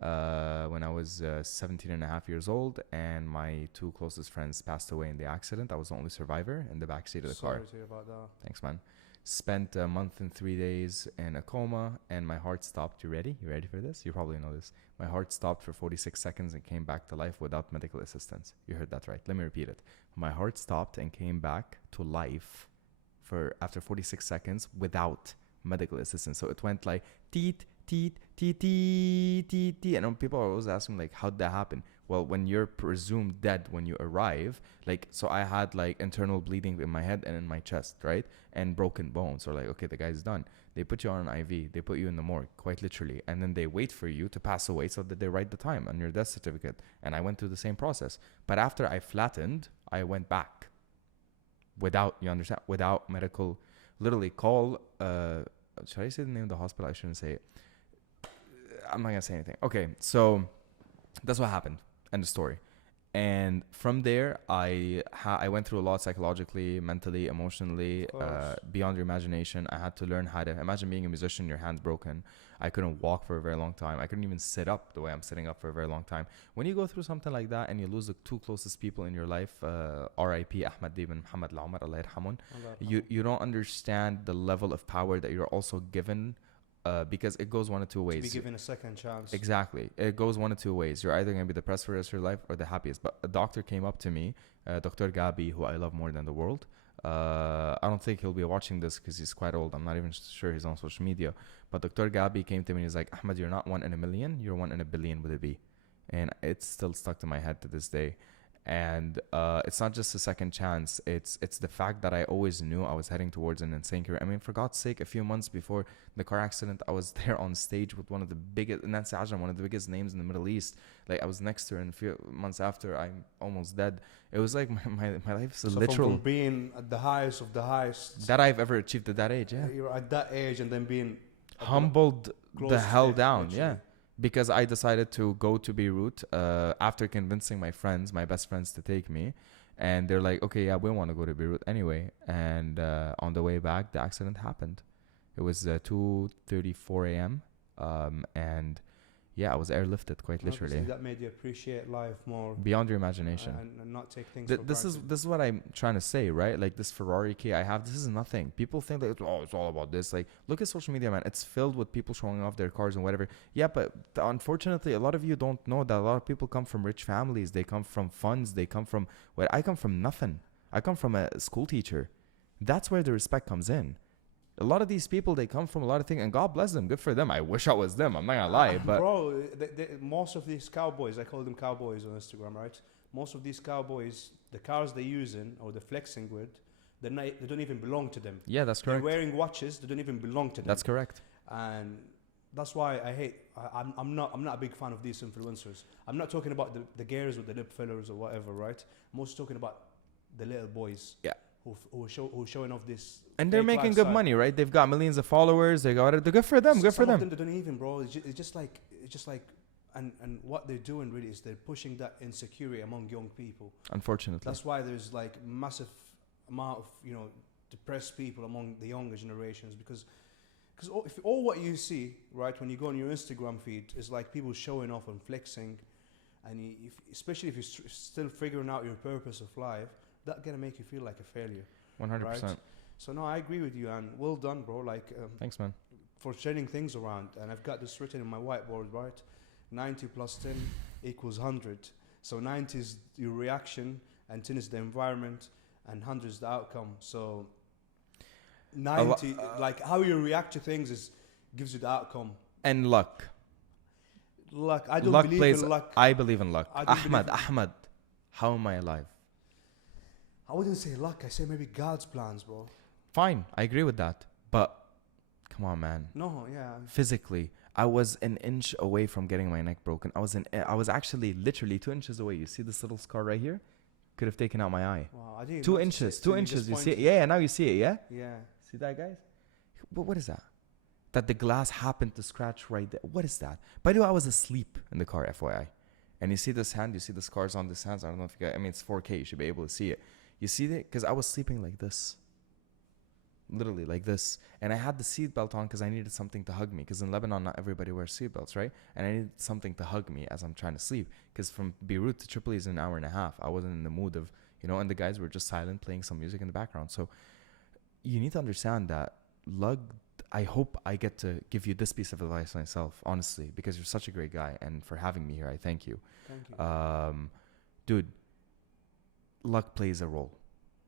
When I was 17 and a half years old, and my 2 closest friends passed away in the accident. I was the only survivor in the backseat of the car. Sorry to hear about that. Thanks, man. Spent a month and 3 days in a coma, and my heart stopped. You ready? You ready for this? You probably know this. My heart stopped for 46 seconds and came back to life without medical assistance. You heard that right. Let me repeat it. My heart stopped and came back to life after 46 seconds without medical assistance. So it went like teet, teet, teet, teet, teet, teet. And people are always asking, like, how'd that happen? Well, when you're presumed dead when you arrive, so I had internal bleeding in my head and in my chest, right? And broken bones. So okay, the guy's done. They put you on an IV. They put you in the morgue, quite literally. And then they wait for you to pass away so that they write the time on your death certificate. And I went through the same process. But after I flattened, I went back. Without medical, literally call, should I say the name of the hospital? I shouldn't say it. I'm not going to say anything. Okay, so that's what happened. End of story. And from there, I went through a lot psychologically, mentally, emotionally, beyond your imagination. I had to learn how to imagine being a musician, your hand's broken. I couldn't walk for a very long time. I couldn't even sit up the way I'm sitting up for a very long time. When you go through something like that and you lose the 2 closest people in your life, R.I.P. Ahmad ibn Muhammad al-Umar, Allah yarhamun, you don't understand the level of power that you're also given. Because it goes one of 2 ways. To be given a second chance. Exactly. It goes one of 2 ways. You're either going to be depressed for the rest of your life or the happiest. But a doctor came up to me, Dr. Gabi, who I love more than the world. I don't think he'll be watching this because he's quite old. I'm not even sure he's on social media. But Dr. Gabi came to me and he's like, Ahmad, you're not 1 in a million. You're 1 in a billion with a B. And it's still stuck to my head to this day. And it's not just a second chance. It's the fact that I always knew I was heading towards an insane career. I mean, for God's sake, a few months before the car accident, I was there on stage with one of the biggest, Nancy Ajram, one of the biggest names in the Middle East. Like, I was next to her, and a few months after, I'm almost dead. It was like my life is a literal... From being at the highest of the highest... that I've ever achieved at that age, yeah. You're at that age and then being... humbled the hell down, literally. yeah. Because I decided to go to Beirut after convincing my friends, my best friends, to take me. And they're like, okay, yeah, we want to go to Beirut anyway. And on the way back, the accident happened. It was 2:34 a.m. And yeah, I was airlifted quite literally. That made you appreciate life more. Beyond your imagination. And not take things for This is what I'm trying to say, right? Like, this Ferrari key I have, this is nothing. People think that, oh, it's all about this. Like, look at social media, man. It's filled with people showing off their cars and whatever. Yeah, but unfortunately, a lot of you don't know that a lot of people come from rich families. They come from funds. They come from... Well, I come from nothing. I come from a school teacher. That's where the respect comes in. A lot of these people, they come from a lot of things, and God bless them. Good for them. I wish I was them. I'm not gonna lie, but bro, most of these cowboys, I call them cowboys on Instagram, right? Most of these cowboys, the cars they're using or they're flexing with, they don't even belong to them. Yeah, that's correct. They're wearing watches, they don't even belong to them. That's correct. And that's why I hate. I'm not a big fan of these influencers. I'm not talking about the gears with the lip fillers or whatever, right? I'm also talking about the little boys. Yeah. Who are showing off this, and they're making good money, right? They've got millions of followers. They got it. They're good for them. Good for them. Some of them, they don't even, bro. It's just like, and what they're doing really is they're pushing that insecurity among young people. Unfortunately, that's why there's like massive amount of depressed people among the younger generations because if all what you see, right, when you go on your Instagram feed is like people showing off and flexing, and especially if you're still figuring out your purpose of life. That's gonna make you feel like a failure. 100%. Right? So no, I agree with you, and well done, bro. Like, thanks, man, for sharing things around. And I've got this written in my whiteboard, right? 90 plus 10 equals 100. So 90 is your reaction, and 10 is the environment, and 100 is the outcome. So 90, like how you react to things gives you the outcome. And luck. Luck. I don't believe in luck. I believe in luck. Ahmad, how am I alive? I wouldn't say luck. I say maybe God's plans, bro. Fine, I agree with that. But come on, man. No, yeah. Physically, I was an inch away from getting my neck broken. I was actually literally 2 inches away. You see this little scar right here? Could have taken out my eye. Wow, I didn't 2 inches. 2 inches. You see it? Yeah, now you see it. Yeah. Yeah. See that, guys? But what is that? That the glass happened to scratch right there. What is that? By the way, I was asleep in the car, FYI. And you see this hand? You see the scars on this hand? I don't know if you guys... I mean, it's 4K. You should be able to see it. You see that? Because I was sleeping like this. Literally like this. And I had the seatbelt on because I needed something to hug me. Because in Lebanon, not everybody wears seatbelts, right? And I needed something to hug me as I'm trying to sleep. Because from Beirut to Tripoli is an hour and a half. I wasn't in the mood of, and the guys were just silent, playing some music in the background. So you need to understand that luck. I hope I get to give you this piece of advice myself, honestly, because you're such a great guy. And for having me here, I thank you. Thank you. Dude. Luck plays a role.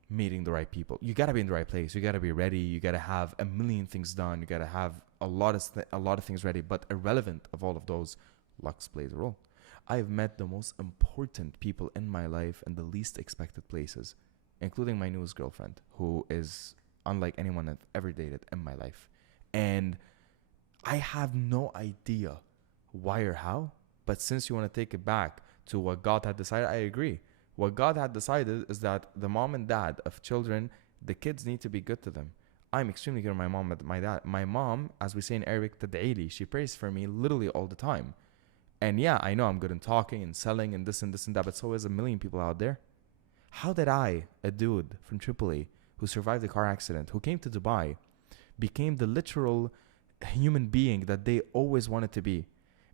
Meeting the right people. You gotta be in the right place. You gotta be ready. You gotta have a million things done. You gotta have a lot of things ready. But irrelevant of all of those, luck plays a role. I've met the most important people in my life in the least expected places, including my newest girlfriend, who is unlike anyone I've ever dated in my life. And I have no idea why or how. But since you want to take it back to what God had decided, I agree. What God had decided is that the mom and dad of children, the kids need to be good to them. I'm extremely good with my mom and my dad. My mom, as we say in Arabic, tad'ili, she prays for me literally all the time. And yeah, I know I'm good in talking and selling and this and that, but so is a million people out there. How did I, a dude from Tripoli who survived a car accident, who came to Dubai, became the literal human being that they always wanted to be?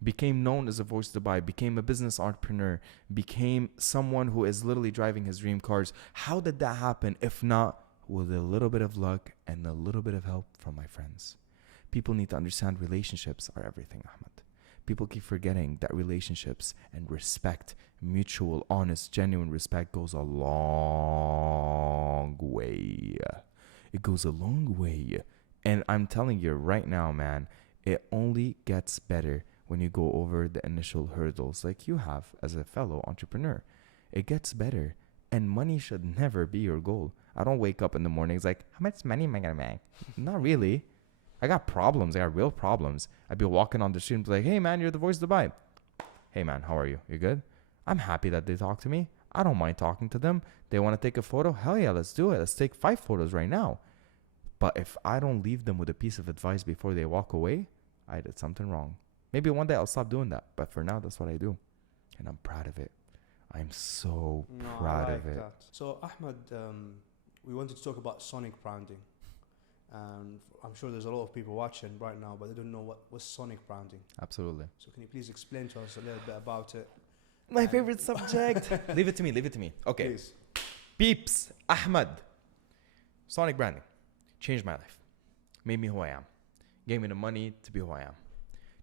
Became known as a voice to Dubai, became a business entrepreneur, became someone who is literally driving his dream cars. How did that happen if not with a little bit of luck and a little bit of help from my friends? People need to understand relationships are everything, Ahmad. People keep forgetting that relationships and respect, mutual, honest, genuine respect goes a long way. It goes a long way. And I'm telling you right now, man, it only gets better when you go over the initial hurdles like you have as a fellow entrepreneur. It gets better. And money should never be your goal. I don't wake up in the mornings like, how much money am I going to make? Not really. I got problems. I got real problems. I'd be walking on the street and be like, hey, man, you're the voice of Dubai. Hey, man, how are you? You good? I'm happy that they talk to me. I don't mind talking to them. They want to take a photo? Hell yeah, let's do it. Let's take 5 photos right now. But if I don't leave them with a piece of advice before they walk away, I did something wrong. Maybe one day I'll stop doing that. But for now, that's what I do. And I'm proud of it. I'm so proud of it. That. So, Ahmad, we wanted to talk about sonic branding. And I'm sure there's a lot of people watching right now, but they don't know what's sonic branding. Absolutely. So can you please explain to us a little bit about it? My favorite subject. Leave it to me. Okay. Please. Peeps, Ahmad. Sonic branding changed my life. Made me who I am. Gave me the money to be who I am.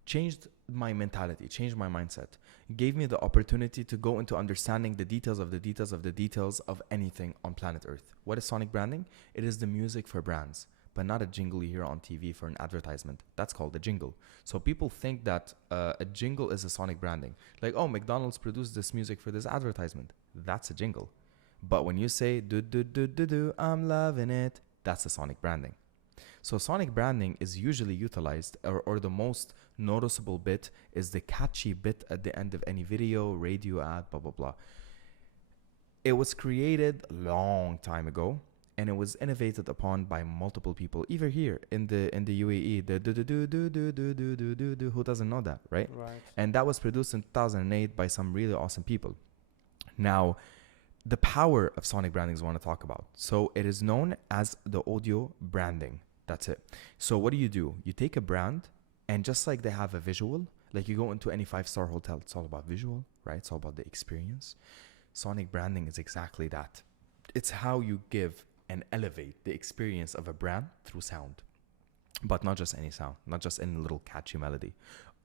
Changed my mentality, changed my mindset. Gave me the opportunity to go into understanding the details of the details of the details of anything on planet Earth. What is sonic branding? It is the music for brands, but not a jingle you hear on TV for an advertisement. That's called a jingle. So people think that a jingle is a sonic branding. Like, oh, McDonald's produced this music for this advertisement. That's a jingle. But when you say, do, do, do, do, do, I'm loving it, that's a sonic branding. So sonic branding is usually utilized, or the most noticeable bit is the catchy bit at the end of any video, radio ad, blah, blah, blah. It was created a long time ago, and it was innovated upon by multiple people, either here in the UAE, the do, who doesn't know that, right? Right. And that was produced in 2008 by some really awesome people. Now, the power of sonic branding is what I want to talk about. So it is known as the audio branding. That's it. So what do? You take a brand, and just like they have a visual, like you go into any 5-star hotel, it's all about visual, right? It's all about the experience. Sonic branding is exactly that. It's how you give and elevate the experience of a brand through sound. But not just any sound, not just any little catchy melody.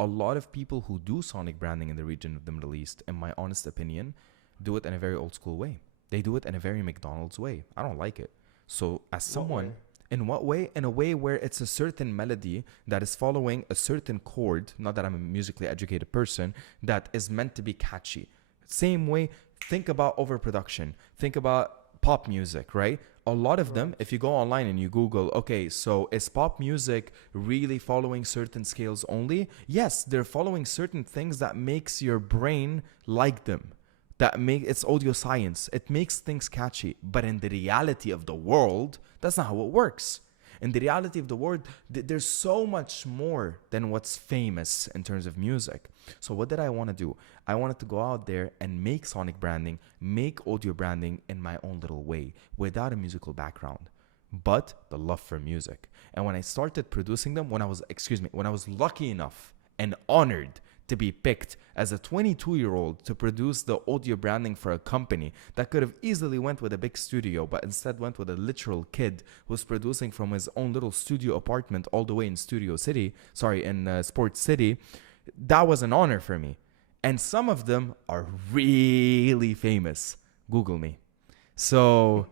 A lot of people who do sonic branding in the region of the Middle East, in my honest opinion, do it in a very old school way. They do it in a very McDonald's way. I don't like it. So as someone... In what way? In a way where it's a certain melody that is following a certain chord, not that I'm a musically educated person, that is meant to be catchy. Same way, think about overproduction. Think about pop music, right? A lot of them, if you go online and you Google, okay, so is pop music really following certain scales only? Yes, they're following certain things that makes your brain like them. It's audio science. It makes things catchy. But in the reality of the world, that's not how it works. In the reality of the world, there's so much more than what's famous in terms of music. So what did I want to do? I wanted to go out there and make sonic branding, make audio branding in my own little way, without a musical background, but the love for music. And when I started producing them, when I was lucky enough and honored to be picked as a 22-year-old to produce the audio branding for a company that could have easily went with a big studio, but instead went with a literal kid who's producing from his own little studio apartment all the way in Sports City, that was an honor for me. And some of them are really famous. Google me. So,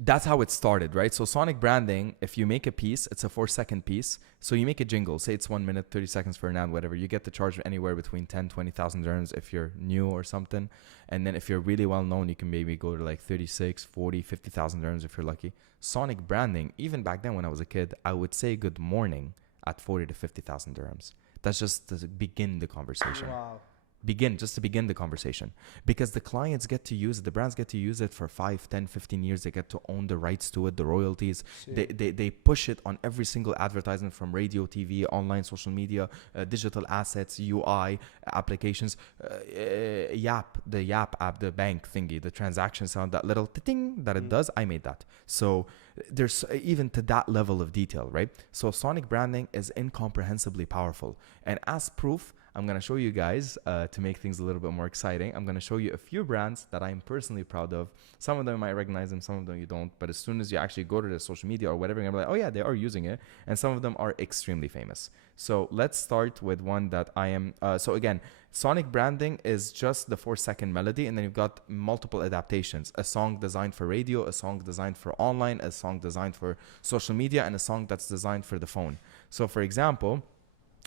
that's how it started, right? So sonic branding, if you make a piece, it's a 4-second piece. So you make a jingle, say it's 1 minute, 30 seconds for an ad, whatever. You get to charge anywhere between 10, 20,000 dirhams if you're new or something. And then if you're really well known, you can maybe go to like 36, 40, 50,000 dirhams if you're lucky. Sonic branding, even back then when I was a kid, I would say good morning at 40 to 50,000 dirhams. That's just to begin the conversation. Wow. Begin the conversation, because the clients get to use it, the brands get to use it for 5, 10, 15 years. They get to own the rights to it, the royalties. They push it on every single advertisement, from radio, TV, online, social media, digital assets, UI, applications, the Yap app, the bank thingy, the transaction sound, that little ting that it does, I made that. So there's even to that level of detail, right? So sonic branding is incomprehensibly powerful. And as proof, I'm going to show you guys, to make things a little bit more exciting, I'm going to show you a few brands that I'm personally proud of. Some of them you might recognize them, some of them you don't. But as soon as you actually go to the social media or whatever, you're going to be like, oh yeah, they are using it. And some of them are extremely famous. So let's start with one that I am. So again, sonic branding is just the 4-second melody, and then you've got multiple adaptations. A song designed for radio, a song designed for online, a song designed for social media, and a song that's designed for the phone. So for example,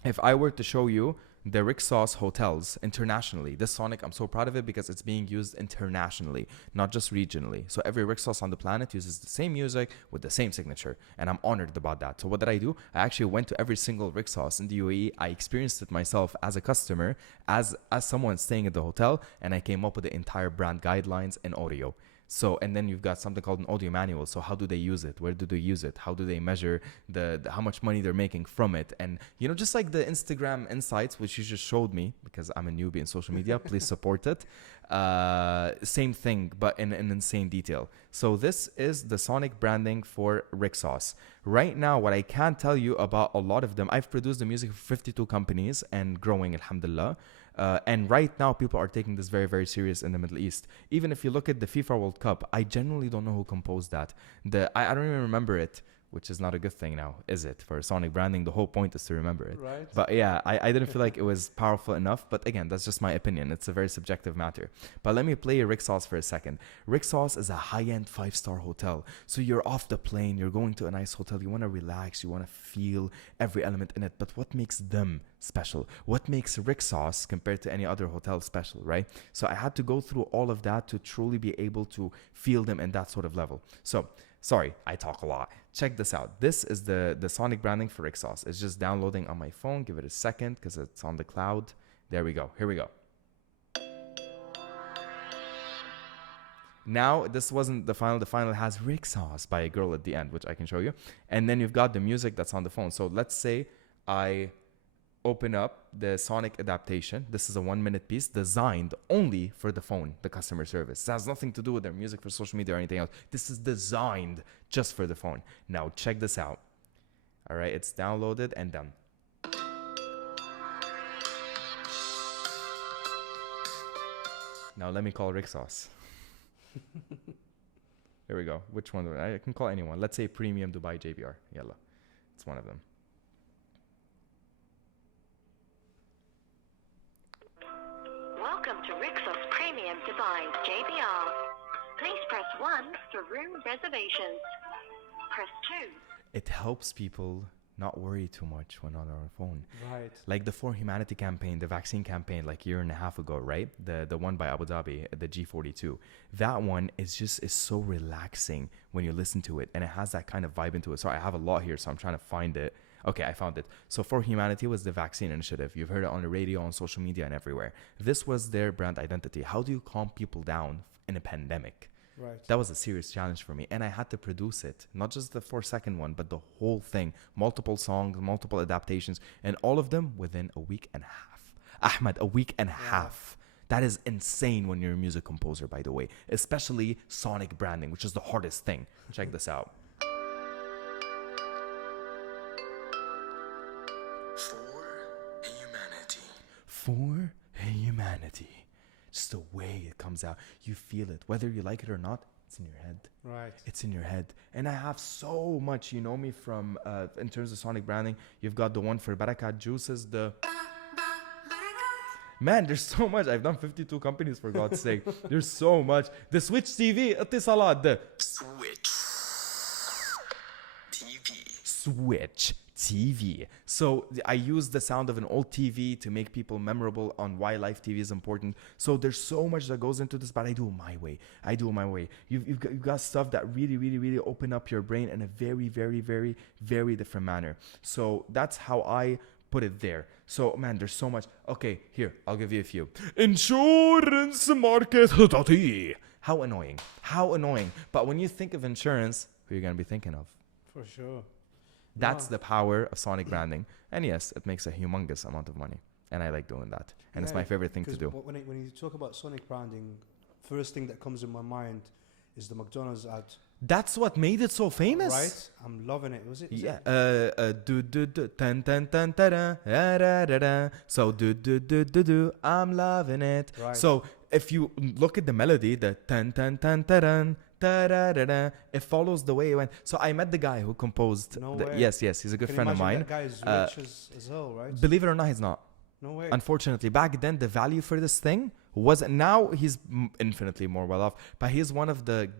if I were to show you the Rixos hotels internationally, this sonic, I'm so proud of it because it's being used internationally, not just regionally. So every Rixos on the planet uses the same music with the same signature, and I'm honored about that. So what did I do? I actually went to every single Rixos in the UAE. I experienced it myself as a customer, as someone staying at the hotel, and I came up with the entire brand guidelines and audio. So, and then you've got something called an audio manual. So how do they use it? Where do they use it? How do they measure the how much money they're making from it? And, you know, just like the Instagram insights, which you just showed me, because I'm a newbie in social media, please support it. Same thing, but in insane detail. So this is the sonic branding for Rixos. Right now, what I can tell you about a lot of them, I've produced the music for 52 companies and growing, alhamdulillah. And right now, people are taking this very, very serious in the Middle East. Even if you look at the FIFA World Cup, I genuinely don't know who composed that. I don't even remember it, which is not a good thing now, is it? For sonic branding, the whole point is to remember it. Right. But yeah, I didn't feel like it was powerful enough. But again, that's just my opinion. It's a very subjective matter. But let me play Rixos for a second. Rixos is a high-end 5-star hotel. So you're off the plane, you're going to a nice hotel, you want to relax, you want to feel every element in it. But what makes them special? What makes Rixos compared to any other hotel special, right? So I had to go through all of that to truly be able to feel them in that sort of level. So sorry, I talk a lot. Check this out. This is the sonic branding for Rixos. It's just downloading on my phone. Give it a second because it's on the cloud. There we go. Here we go. Now, this wasn't the final. The final has Rixos by a girl at the end, which I can show you. And then you've got the music that's on the phone. So let's say I open up the sonic adaptation. This is a 1-minute piece designed only for the phone, the customer service. It has nothing to do with their music for social media or anything else. This is designed just for the phone. Now check this out. All right, it's downloaded and done. Now let me call Rixos. Here we go. Which one? I can call anyone. Let's say Premium Dubai JBR. Yalla. It's one of them. Welcome to Rixos Premium Dubai JBR. Please press 1 for room reservations. Press 2. It helps people not worry too much when on our phone. Right. Like the For Humanity campaign, the vaccine campaign, like a year and a half ago, right? The one by Abu Dhabi, the G42. That one is so relaxing when you listen to it, and it has that kind of vibe into it. Sorry, I have a lot here, so I'm trying to find it. Okay, I found it. So For Humanity was the vaccine initiative. You've heard it on the radio, on social media, and everywhere. This was their brand identity. How do you calm people down in a pandemic? Right. That was a serious challenge for me. And I had to produce it. Not just the 4-second one, but the whole thing. Multiple songs, multiple adaptations, and all of them within a week and a half. Ahmad, a week and a half. That is insane when you're a music composer, by the way. Especially sonic branding, which is the hardest thing. Check this out. For humanity. Just the way it comes out. You feel it. Whether you like it or not, it's in your head. Right. It's in your head. And I have so much, you know me from, in terms of sonic branding, you've got the one for Barakat Juices, Man, there's so much. I've done 52 companies, for God's sake. There's so much. The Switch TV, اتصالات. Switch TV. So I use the sound of an old TV to make people memorable on why live TV is important. So there's so much that goes into this, but I do it my way. You've got stuff that really open up your brain in a very different manner. So that's how I put it there. So man, there's so much. Okay, here, I'll give you a few. Insurance market. How annoying. But when you think of insurance, who are you going to be thinking of? For sure. That's the power of sonic branding. And yes, it makes a humongous amount of money. And I like doing that. And it's my favorite thing to do. When you talk about sonic branding, first thing that comes in my mind is the McDonald's ad. That's what made it so famous. Right? I'm loving it. Was it? Yeah. Do do do tan tan tan ta da da da da. So do do do do do. I'm loving it. Right. So if you look at the melody, the tan tan tan ta da da da da, it follows the way it went. So I met the guy who composed. No way. Yes, he's a good Can friend you of imagine mine. That guy is rich as hell, right? Believe it or not, he's not. No way. Unfortunately, back then the value for this thing was, now he's infinitely more well off, but he's one of the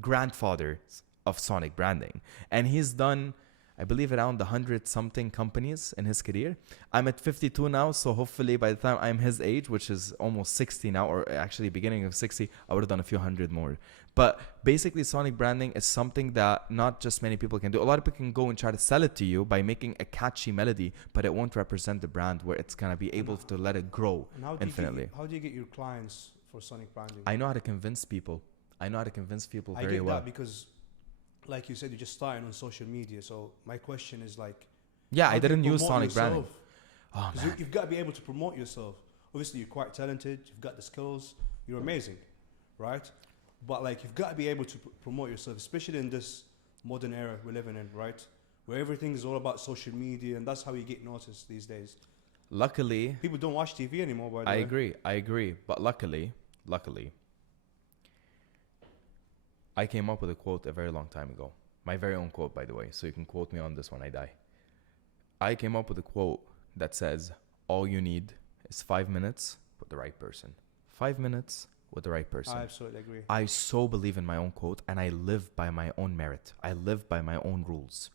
grandfathers of sonic branding, and he's done, I believe, around 100 something companies in his career. I'm at 52 now, so hopefully by the time I'm his age, which is almost 60 now, or actually beginning of 60, I would have done a few hundred more. But basically, sonic branding is something that not just many people can do. A lot of people can go and try to sell it to you by making a catchy melody, but it won't represent the brand where it's going to be able to let it grow infinitely. How do you get your clients for sonic branding? I know how to convince people. I know how to convince people very I get well. that because, like you said, you're just starting on social media. So my question is like, Yeah, how I do you didn't use promote sonic branding. yourself? Oh, 'Cause man. you've got to be able to promote yourself. Obviously, you're quite talented. You've got the skills. You're amazing, right? But like, you've got to be able to promote yourself, especially in this modern era we're living in, right? Where everything is all about social media, and that's how you get noticed these days. Luckily, People don't watch TV anymore, by the way. I agree. But luckily, I came up with a quote a very long time ago. My very own quote, by the way. So you can quote me on this when I die. I came up with a quote that says, all you need is 5 minutes with the right person. 5 minutes with the right person. I absolutely agree. I so believe in my own quote, and I live by my own merit. I live by my own rules.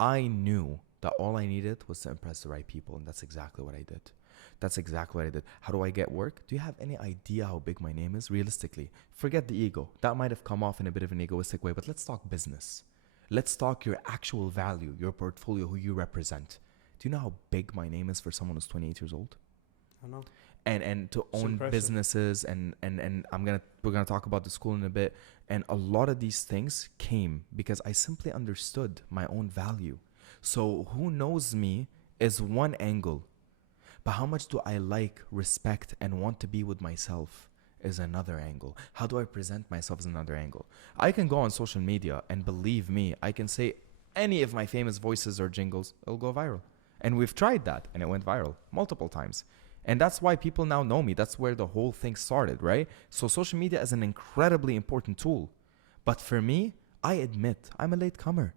I knew that all I needed was to impress the right people, and that's exactly what I did. How do I get work? Do you have any idea how big my name is? Realistically, forget the ego. That might have come off in a bit of an egoistic way, but let's talk business. Let's talk your actual value, your portfolio, who you represent. Do you know how big my name is for someone who's 28 years old? I know. And to own impressive. businesses and we're gonna talk about the school in a bit, and a lot of these things came because I simply understood my own value. So who knows me is one angle, but how much do I like, respect, and want to be with myself is another angle. How do I present myself is another angle. I can go on social media and believe me, I can say any of my famous voices or jingles, it'll go viral. And we've tried that and it went viral multiple times. And that's why people now know me. That's where the whole thing started, right? So social media is an incredibly important tool. But for me, I admit I'm a latecomer.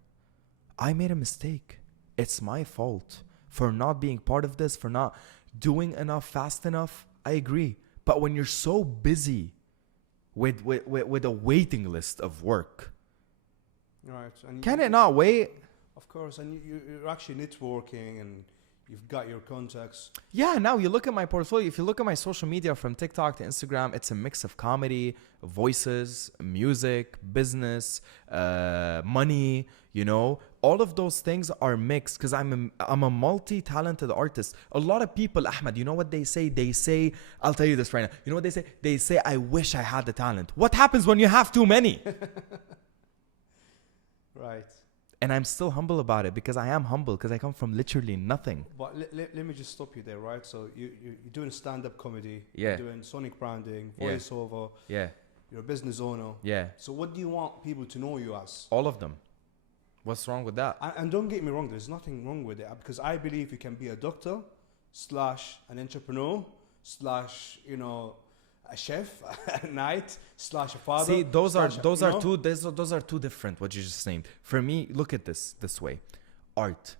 I made a mistake. It's my fault for not being part of this, for not doing enough fast enough. I agree. But when you're so busy with a waiting list of work, Right. And can it not wait? Of course. And you're actually networking and you've got your contacts. Yeah, now you look at my portfolio. If you look at my social media from TikTok to Instagram, it's a mix of comedy, voices, music, business, money, you know. All of those things are mixed because I'm a multi-talented artist. A lot of people, Ahmad, you know what they say? They say, I'll tell you this right now. You know what they say? They say, I wish I had the talent. What happens when you have too many? Right. And I'm still humble about it because I am humble because I come from literally nothing. But let me just stop you there, right? So you're doing stand-up comedy. Yeah. You're doing sonic branding, Yeah. voiceover. Yeah. You're a business owner. Yeah. So what do you want people to know you as? All of them. What's wrong with that? And don't get me wrong, there's nothing wrong with it because I believe you can be a doctor / an entrepreneur / a chef at night / a father. See, those are two different. What you just named. For me, look at this way. Art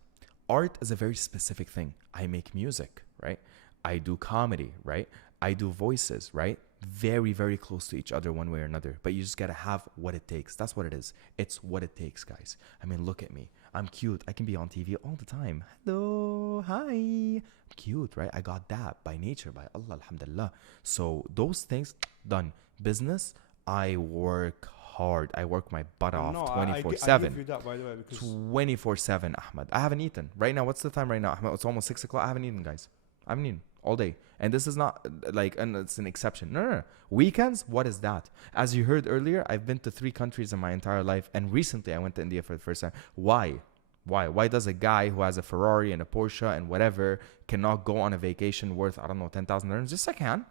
is a very specific thing. I make music, right? I do comedy, right? I do voices, right? Very, very close to each other one way or another. But you just gotta have what it takes. That's what it is. It's what it takes, guys. I mean, look at me. I'm cute. I can be on TV all the time. Hello, hi. I'm cute, right? I got that by nature, by Allah, alhamdulillah. So those things, done. Business, I work hard. I work my butt off 24/7. I give you that, by the way, because 24/7, Ahmad. I haven't eaten. Right now, what's the time right now, Ahmad? It's almost 6 o'clock. I haven't eaten, guys. I haven't eaten all day. And this is not and it's an exception. No. Weekends, what is that? As you heard earlier, I've been to 3 countries in my entire life. And recently I went to India for the first time. Why? Why does a guy who has a Ferrari and a Porsche and whatever cannot go on a vacation worth, I don't know, 10,000 dirhams? Yes, I can.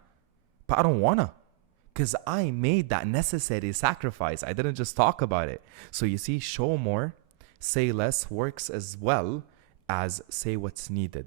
But I don't wanna. because I made that necessary sacrifice. I didn't just talk about it. So you see, show more, say less works as well as say what's needed.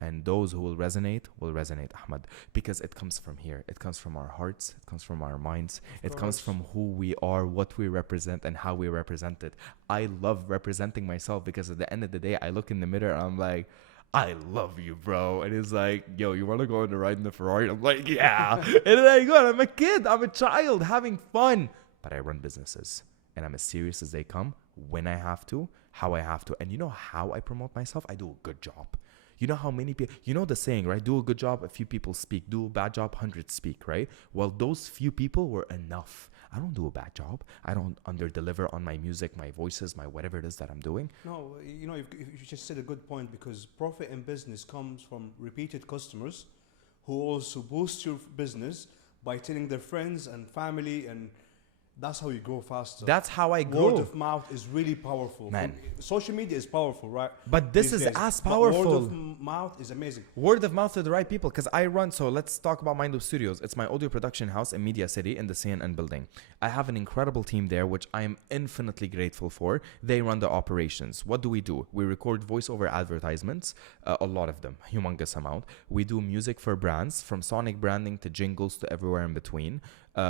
And those who will resonate, Ahmad, because it comes from here. It comes from our hearts. It comes from our minds. It comes from who we are, what we represent, and how we represent it. I love representing myself because at the end of the day, I look in the mirror and I'm like, I love you, bro. And it's like, yo, you want to go on a ride in the Ferrari? I'm like, yeah. And then I go, I'm a kid. I'm a child having fun. But I run businesses. And I'm as serious as they come when I have to, how I have to. And you know how I promote myself? I do a good job. You know how many people, you know the saying, right? Do a good job, a few people speak. Do a bad job, 100 speak, right? Well, those few people were enough. I don't do a bad job. I don't under-deliver on my music, my voices, my whatever it is that I'm doing. No, you know, you just said a good point, because profit in business comes from repeated customers who also boost your business by telling their friends and family, and that's how you grow faster. That's how I grow. Word of mouth is really powerful. Man. Social media is powerful, right? But this is as powerful. But word of mouth is amazing. Word of mouth to the right people, because I run, so let's talk about Mind Loop Studios. It's my audio production house in Media City in the CNN building. I have an incredible team there, which I am infinitely grateful for. They run the operations. What do? We record voiceover advertisements, a lot of them, humongous amount. We do music for brands, from sonic branding to jingles to everywhere in between.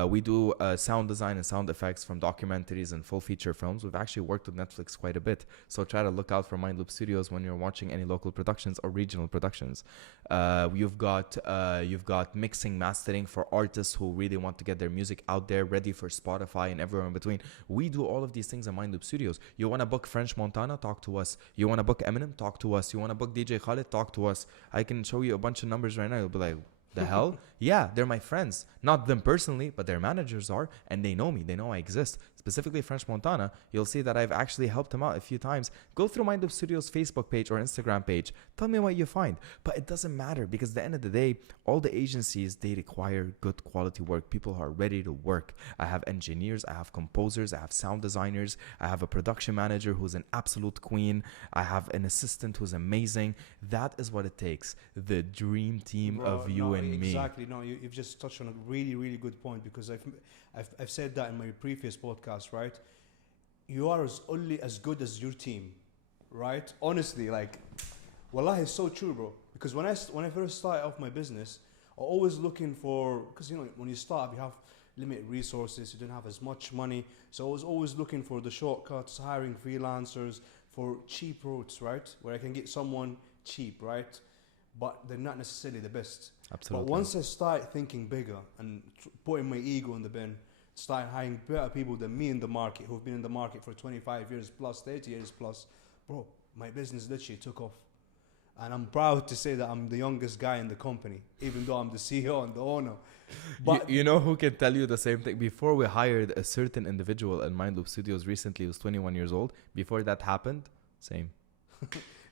We do sound design and sound effects, from documentaries and full feature films. We've actually worked with Netflix quite a bit, so try to look out for Mind Loop Studios when you're watching any local productions or regional productions. You've got mixing, mastering for artists who really want to get their music out there, ready for Spotify and everywhere in between. We do all of these things at Mind Loop Studios. You want to book French Montana? Talk to us. You want to book Eminem? Talk to us. You want to book DJ Khaled? Talk to us. I can show you a bunch of numbers right now. You'll be like, the hell? Yeah, they're my friends. Not them personally, but their managers are, and they know me. They know I exist. Specifically French Montana, you'll see that I've actually helped him out a few times. Go through Mind Loop Studios Facebook page or Instagram page. Tell me what you find. But it doesn't matter, because at the end of the day, all the agencies, they require good quality work. People who are ready to work. I have engineers, I have composers, I have sound designers, I have a production manager who's an absolute queen. I have an assistant who's amazing. That is what it takes. The dream team of you and me. Exactly. No, you've just touched on a really, really good point, because I've said that in my previous podcast, right? You are only as good as your team, right? Honestly, like, wallah, it's so true, bro. Because when I first started off my business, I'm always looking for, because you know, when you start, you have limited resources, you don't have as much money, so I was always looking for the shortcuts, hiring freelancers for cheap routes, right? Where I can get someone cheap, right? But they're not necessarily the best. Absolutely. But once I start thinking bigger and putting my ego in the bin, start hiring better people than me in the market, who've been in the market for 25 years plus, 30 years plus, bro, my business literally took off. And I'm proud to say that I'm the youngest guy in the company, even though I'm the CEO and the owner. But you know who can tell you the same thing? Before we hired a certain individual in Mind Loop Studios recently, who was 21 years old. Before that happened, same.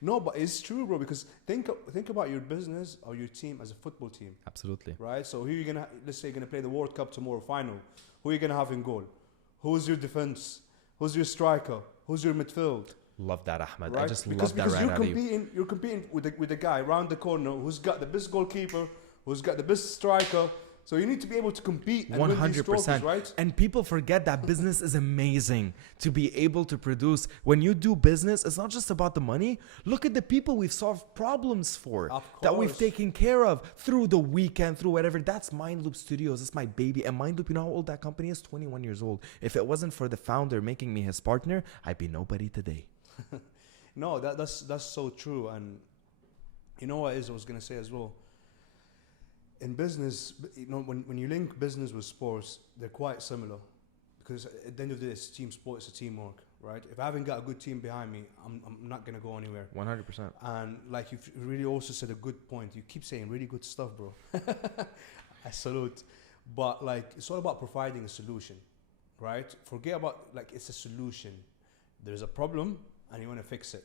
No, but it's true, bro, because think about your business or your team as a football team. Absolutely. Right? So who are you going to, let's say you're going to play the World Cup tomorrow, final. Who are you going to have in goal? Who's your defense? Who's your striker? Who's your midfield? Love that, Ahmad. Right? I just because love that right out of you. You're competing with the guy around the corner who's got the best goalkeeper, who's got the best striker. So you need to be able to compete and 100%. Win these trophies, right? And people forget that business is amazing to be able to produce. When you do business, it's not just about the money. Look at the people we've solved problems for, that we've taken care of through the weekend, through whatever. That's Mind Loop Studios. It's my baby. And Mind Loop, you know how old that company is? 21 years old. If it wasn't for the founder making me his partner, I'd be nobody today. No, that's so true. And you know what I was going to say as well? In business, you know, when you link business with sports, they're quite similar, because at the end of the day, it's team sport, it's a teamwork, right? If I haven't got a good team behind me, I'm not going to go anywhere. 100%. And like you've really also said a good point. You keep saying really good stuff, bro. I salute. But like, it's all about providing a solution, right? Forget about, like, it's a solution. There's a problem and you want to fix it.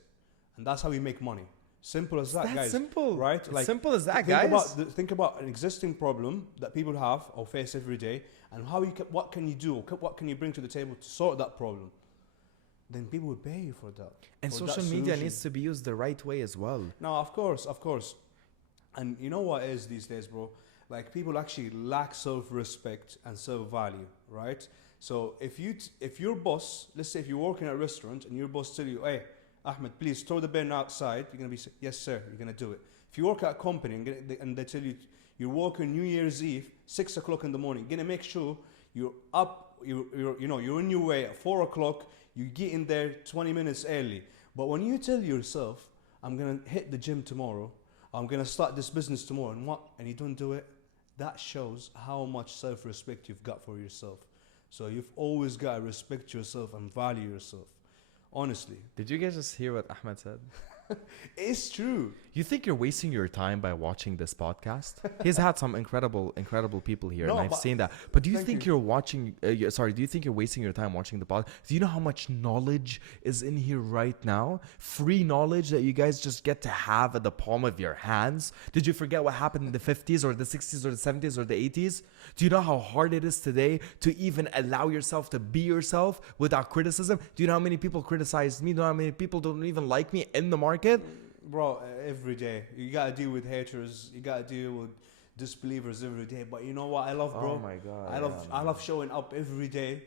And that's how we make money. Simple as that, That's guys. simple, right? Like, simple as that, guys. Think about an existing problem that people have or face every day, and what can you do? What can you bring to the table to sort that problem? Then people will pay you for that. And social media needs to be used the right way as well. No, of course. And you know what is these days, bro? like people actually lack self-respect and self-value, right? So if your boss, let's say if you're working at a restaurant and your boss tell you, hey, Ahmed, please throw the bin outside, you're gonna be, yes sir, you're gonna do it. If you work at a company and they tell you you're working New Year's Eve, 6 o'clock in the morning, you're gonna make sure you're up, you're on your way at 4 o'clock, you get in there 20 minutes early. But when you tell yourself, I'm gonna hit the gym tomorrow, I'm gonna start this business tomorrow, and you don't do it, that shows how much self-respect you've got for yourself. So you've always got to respect yourself and value yourself. Honestly. Did you guys just hear what Ahmed said? It's true. You think you're wasting your time by watching this podcast? He's had some incredible people here, No, and I've but seen that. But do you thank think you. you're watching? Do you think you're wasting your time watching the podcast? Do you know how much knowledge is in here right now? Free knowledge that you guys just get to have at the palm of your hands. Did you forget what happened in the 50s or the 60s or the 70s or the 80s? Do you know how hard it is today to even allow yourself to be yourself without criticism? Do you know how many people criticize me? Do you know how many people don't even like me in the market? Bro, every day. You got to deal with haters. You got to deal with disbelievers every day. But you know what I love, bro? Oh my God. I love showing up every day.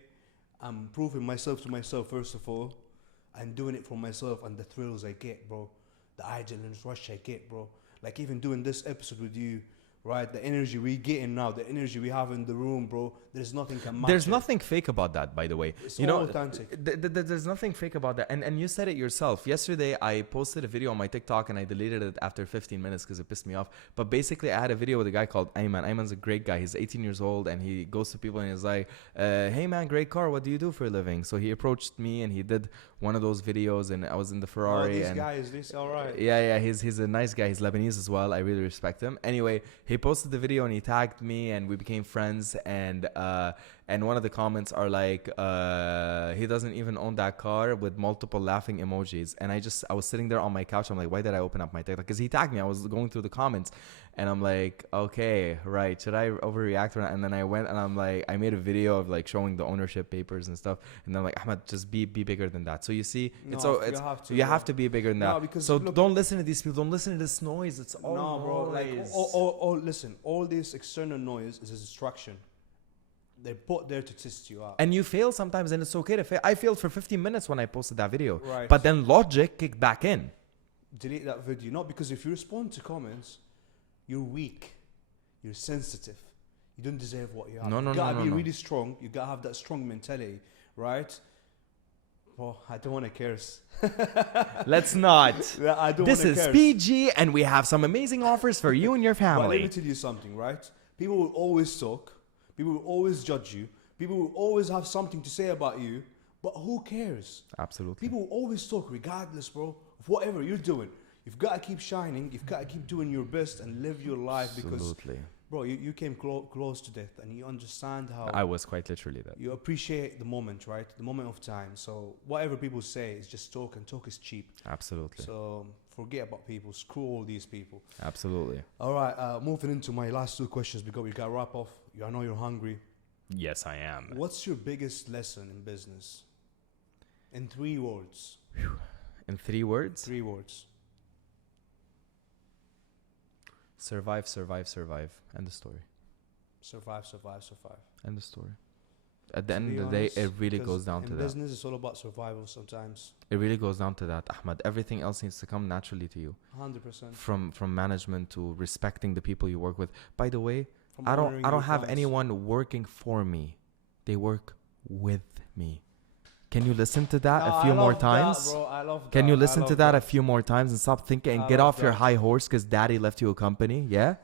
I'm proving myself to myself, first of all. And doing it for myself and the thrills I get, bro. The adrenaline rush I get, bro. Like even doing this episode with you, right? The energy we get in now, the energy we have in the room, bro. There's nothing can match. There's it. nothing fake about that, by the way. It's you all know, authentic. There's nothing fake about that. And you said it yourself. Yesterday, I posted a video on my TikTok and I deleted it after 15 minutes because it pissed me off. But basically, I had a video with a guy called Ayman. Ayman's a great guy. He's 18 years old and he goes to people and he's like, hey man, great car. What do you do for a living? So he approached me and he did one of those videos and I was in the Ferrari. This guy is this all right? Yeah, he's a nice guy. He's Lebanese as well. I really respect him. Anyway, he posted the video and he tagged me and we became friends. And one of the comments are like, he doesn't even own that car, with multiple laughing emojis. And I was sitting there on my couch. I'm like, why did I open up my TikTok? Because he tagged me. I was going through the comments and I'm like, okay, right. Should I overreact or not? And then I went and I'm like, I made a video of like showing the ownership papers and stuff. And then like, Ahmad, just be bigger than that. So you see, you have to be bigger than that. Because so look, don't listen to these people. Don't listen to this noise. It's all noise. Bro. Like, listen, all this external noise is a distraction. They're put there to test you out. And you fail sometimes, and it's okay to fail. I failed for 15 minutes when I posted that video. Right. But then logic kicked back in. Delete that video. Not because if you respond to comments, you're weak. You're sensitive. You don't deserve what you have. You gotta be really strong. You gotta have that strong mentality, right? Well, I don't want to curse. Let's not. I don't This is curse. PG, and we have some amazing offers for you and your But let family. me tell you something, right? People will always talk. People will always judge you. People will always have something to say about you. But who cares? Absolutely. People will always talk regardless, bro, of whatever you're doing. You've got to keep shining. You've got to keep doing your best and live your life. Absolutely. Because, bro, you came close to death and you understand how... I was quite literally that. You appreciate the moment, right? The moment of time. So whatever people say is just talk, and talk is cheap. Absolutely. So forget about people. Screw all these people. Absolutely. All right, moving into my last two questions because we got to wrap off. I know you're hungry. Yes, I am. What's your biggest lesson in business? In 3 words. In 3 words? 3 words. Survive, survive, survive. End of story. Survive, survive, survive. End of story. At the end of the day, it really goes down to that. In business, it's all about survival sometimes. It really goes down to that, Ahmad. Everything else needs to come naturally to you. 100%. From management to respecting the people you work with. By the way, From I honoring don't your have clients. anyone working for me. They work with me. Can you listen to that a few more times? That, bro. I love that. Can you listen to that a few more times and stop thinking and I get love off your that. high horse because daddy left you a company? Yeah?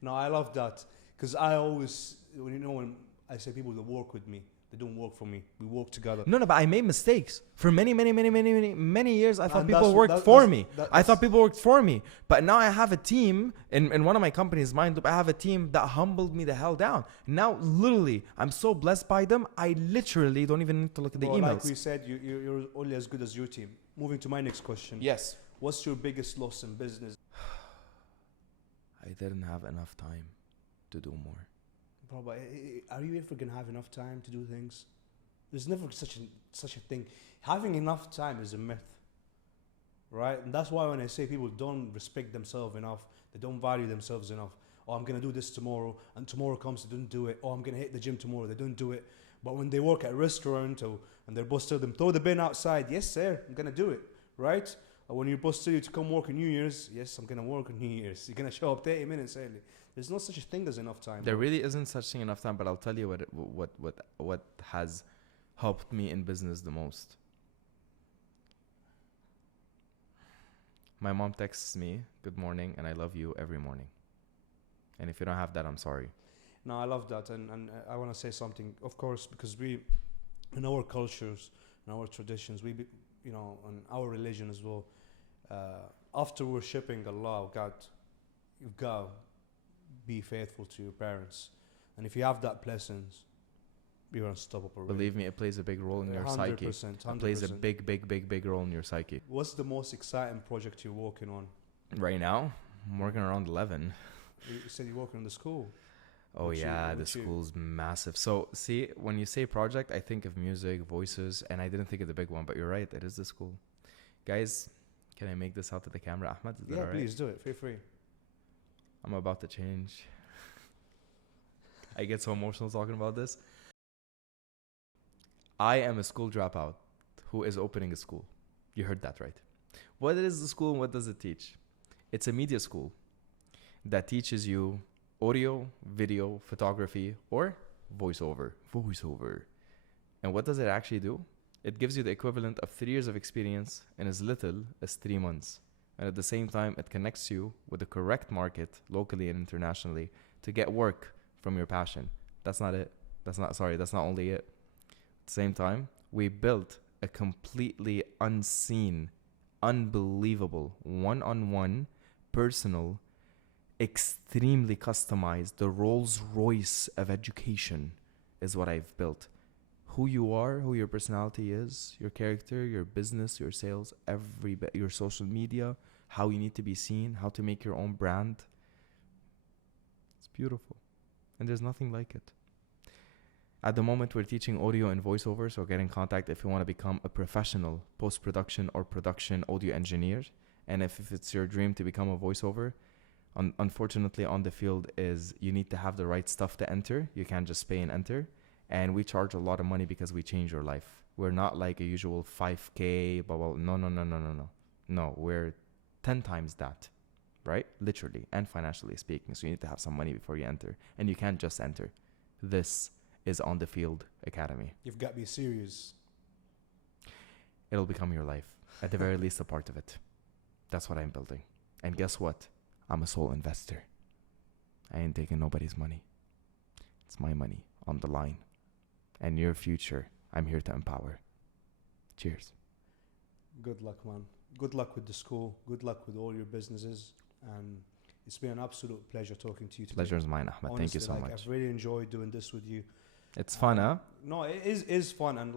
No, I love that. Because I always, when I say people that work with me, they don't work for me. We work together. No, but I made mistakes. For many years, I thought And people that's- worked that- for that's- me. that- I thought that's- people worked for me. But now I have a team, in one of my companies, Mind Loop, I have a team that humbled me the hell down. Now, literally, I'm so blessed by them, I literally don't even need to look at the Bro, emails. like we said, you're only as good as your team. Moving to my next question. Yes. What's your biggest loss in business? I didn't have enough time to do more. Bro, but are you ever going to have enough time to do things? There's never such a thing. Having enough time is a myth, right? And that's why when I say people don't respect themselves enough, they don't value themselves enough. oh, I'm going to do this tomorrow, and tomorrow comes, they don't do it. Oh, I'm going to hit the gym tomorrow, they don't do it. But when they work at a restaurant and their boss tells them, throw the bin outside, yes, sir, I'm going to do it, right? Or when your boss tells you to come work on New Year's, yes, I'm going to work on New Year's. You're going to show up 30 minutes early. There's no such a thing as enough time. There really isn't such thing enough time, but I'll tell you what has helped me in business the most. My mom texts me, good morning, and I love you every morning. And if you don't have that, I'm sorry. No, I love that. And I want to say something, of course, because we, in our cultures, in our traditions, we, in our religion as well, after worshipping Allah, God, you've got to be faithful to your parents. And if you have that blessings, you're unstoppable. Believe me, it plays a big role in your psyche. 100%. It plays a big role in your psyche. What's the most exciting project you're working on? Right now, I'm working around 11. You said you're working on the school. Oh yeah, the school's massive. So see, when you say project, I think of music, voices, and I didn't think of the big one, but you're right, it is the school. Guys, can I make this out to the camera, Ahmad? Is that all right? Please do it. Feel free. I'm about to change. I get so emotional talking about this. I am a school dropout who is opening a school. You heard that right. What is the school and what does it teach? It's a media school that teaches you audio, video, photography, or voiceover. And what does it actually do? It gives you the equivalent of 3 years of experience in as little as 3 months. And at the same time, it connects you with the correct market, locally and internationally, to get work from your passion. That's not it. That's not only it. At the same time, we built a completely unseen, unbelievable, one-on-one, personal, extremely customized, the Rolls Royce of education is what I've built. Who you are, who your personality is, your character, your business, your sales, your social media, how you need to be seen, how to make your own brand. It's beautiful. And there's nothing like it. At the moment, we're teaching audio and voiceover, so get in contact if you want to become a professional post-production or production audio engineer. And if it's your dream to become a voiceover, unfortunately on the field is you need to have the right stuff to enter. You can't just pay and enter. And we charge a lot of money because we change your life. We're not like a usual 5K, blah, blah. No. No, we're 10 times that, right? Literally and financially speaking. So you need to have some money before you enter. And you can't just enter. This is On the Field Academy. You've got to be serious. It'll become your life. At the very least, a part of it. That's what I'm building. And guess what? I'm a sole investor. I ain't taking nobody's money. It's my money on the line. And your future, I'm here to empower. Cheers. Good luck, man. Good luck with the school. Good luck with all your businesses. And it's been an absolute pleasure talking to you today. Pleasure's mine, Ahmad. Honestly, thank you so much. I've really enjoyed doing this with you. It's fun, huh? No, it is fun. And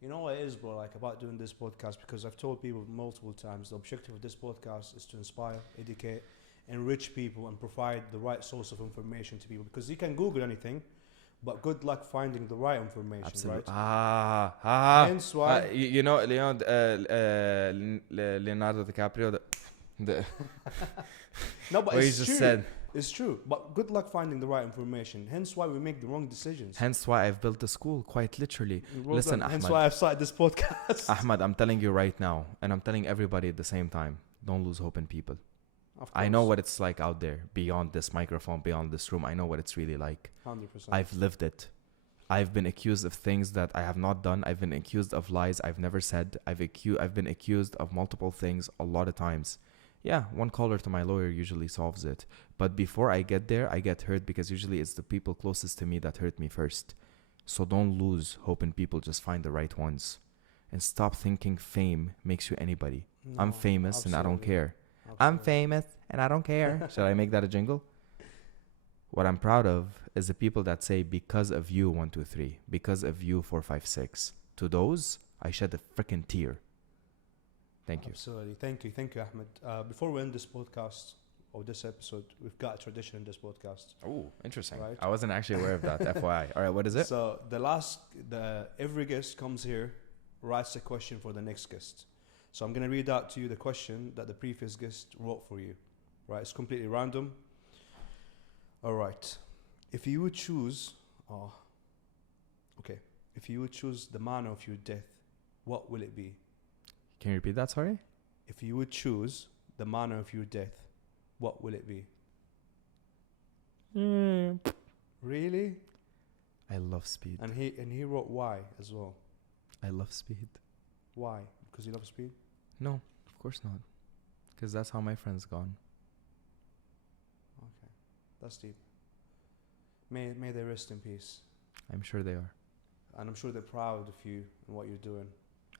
you know what it is, bro, about doing this podcast, because I've told people multiple times, the objective of this podcast is to inspire, educate, enrich people, and provide the right source of information to people. Because you can Google anything, but good luck finding the right information. Absolutely. Right? Hence why Leonardo DiCaprio. No, but what it's you true. just said. It's true. But good luck finding the right information. Hence why we make the wrong decisions. Hence why I've built a school, quite literally. Well Listen, done. Ahmad. Hence why I've started this podcast. Ahmad, I'm telling you right now, and I'm telling everybody at the same time, don't lose hope in people. I know what it's like out there, beyond this microphone, beyond this room. I know what it's really like. 100%. I've lived it. I've been accused of things that I have not done. I've been accused of lies I've never said. I've been accused of multiple things a lot of times. Yeah, one caller to my lawyer usually solves it. But before I get there, I get hurt because usually it's the people closest to me that hurt me first. So don't lose hope in people. Just find the right ones. And stop thinking fame makes you anybody. No, I'm famous absolutely. and I don't care. Absolutely. I'm famous and I don't care. Should I make that a jingle? What I'm proud of is the people that say, because of you, 1, 2, 3. Because of you, 4, 5, 6. To those, I shed a freaking tear. Thank you. Absolutely. Thank you, Ahmed. Before we end this podcast, or this episode, we've got a tradition in this podcast. Oh, interesting. Right? I wasn't actually aware of that, FYI. All right, what is it? So every guest comes here, writes a question for the next guest. So I'm going to read out to you the question that the previous guest wrote for you. Right? It's completely random. All right. If you would choose, if you would choose the manner of your death, what will it be? Can you repeat that? Sorry. If you would choose the manner of your death, what will it be? Really? I love speed. And he wrote why as well. I love speed. Why? Because you love speed? No, of course not. Because that's how my friend's gone. Okay, that's deep. May they rest in peace. I'm sure they are. And I'm sure they're proud of you and what you're doing.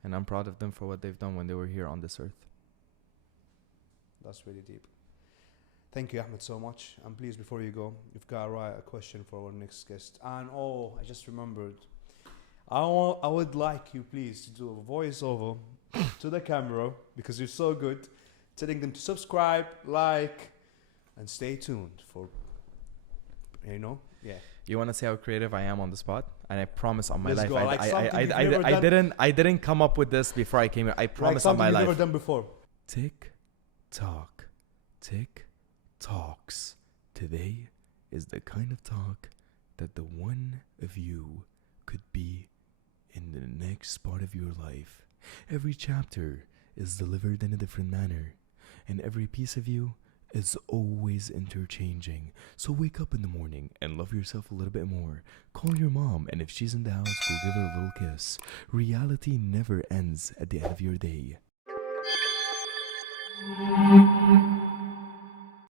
And I'm proud of them for what they've done when they were here on this earth. That's really deep. Thank you, Ahmed, so much. And please, before you go, you've got to write a question for our next guest. And I just remembered. I would like you, please, to do a voiceover to the camera, because you're so good, telling them to subscribe, like, and stay tuned for, yeah. You want to see how creative I am on the spot? And I promise on my Let's life, go. I didn't come up with this before I came here. I promise on my life. Like something you've never done before. Tick, tock, tick, talks. Today is the kind of talk that the one of you could be in the next part of your life. Every chapter is delivered in a different manner, and every piece of you is always interchanging. So wake up in the morning and love yourself a little bit more. Call your mom, and if she's in the house, go give her a little kiss. Reality never ends at the end of your day.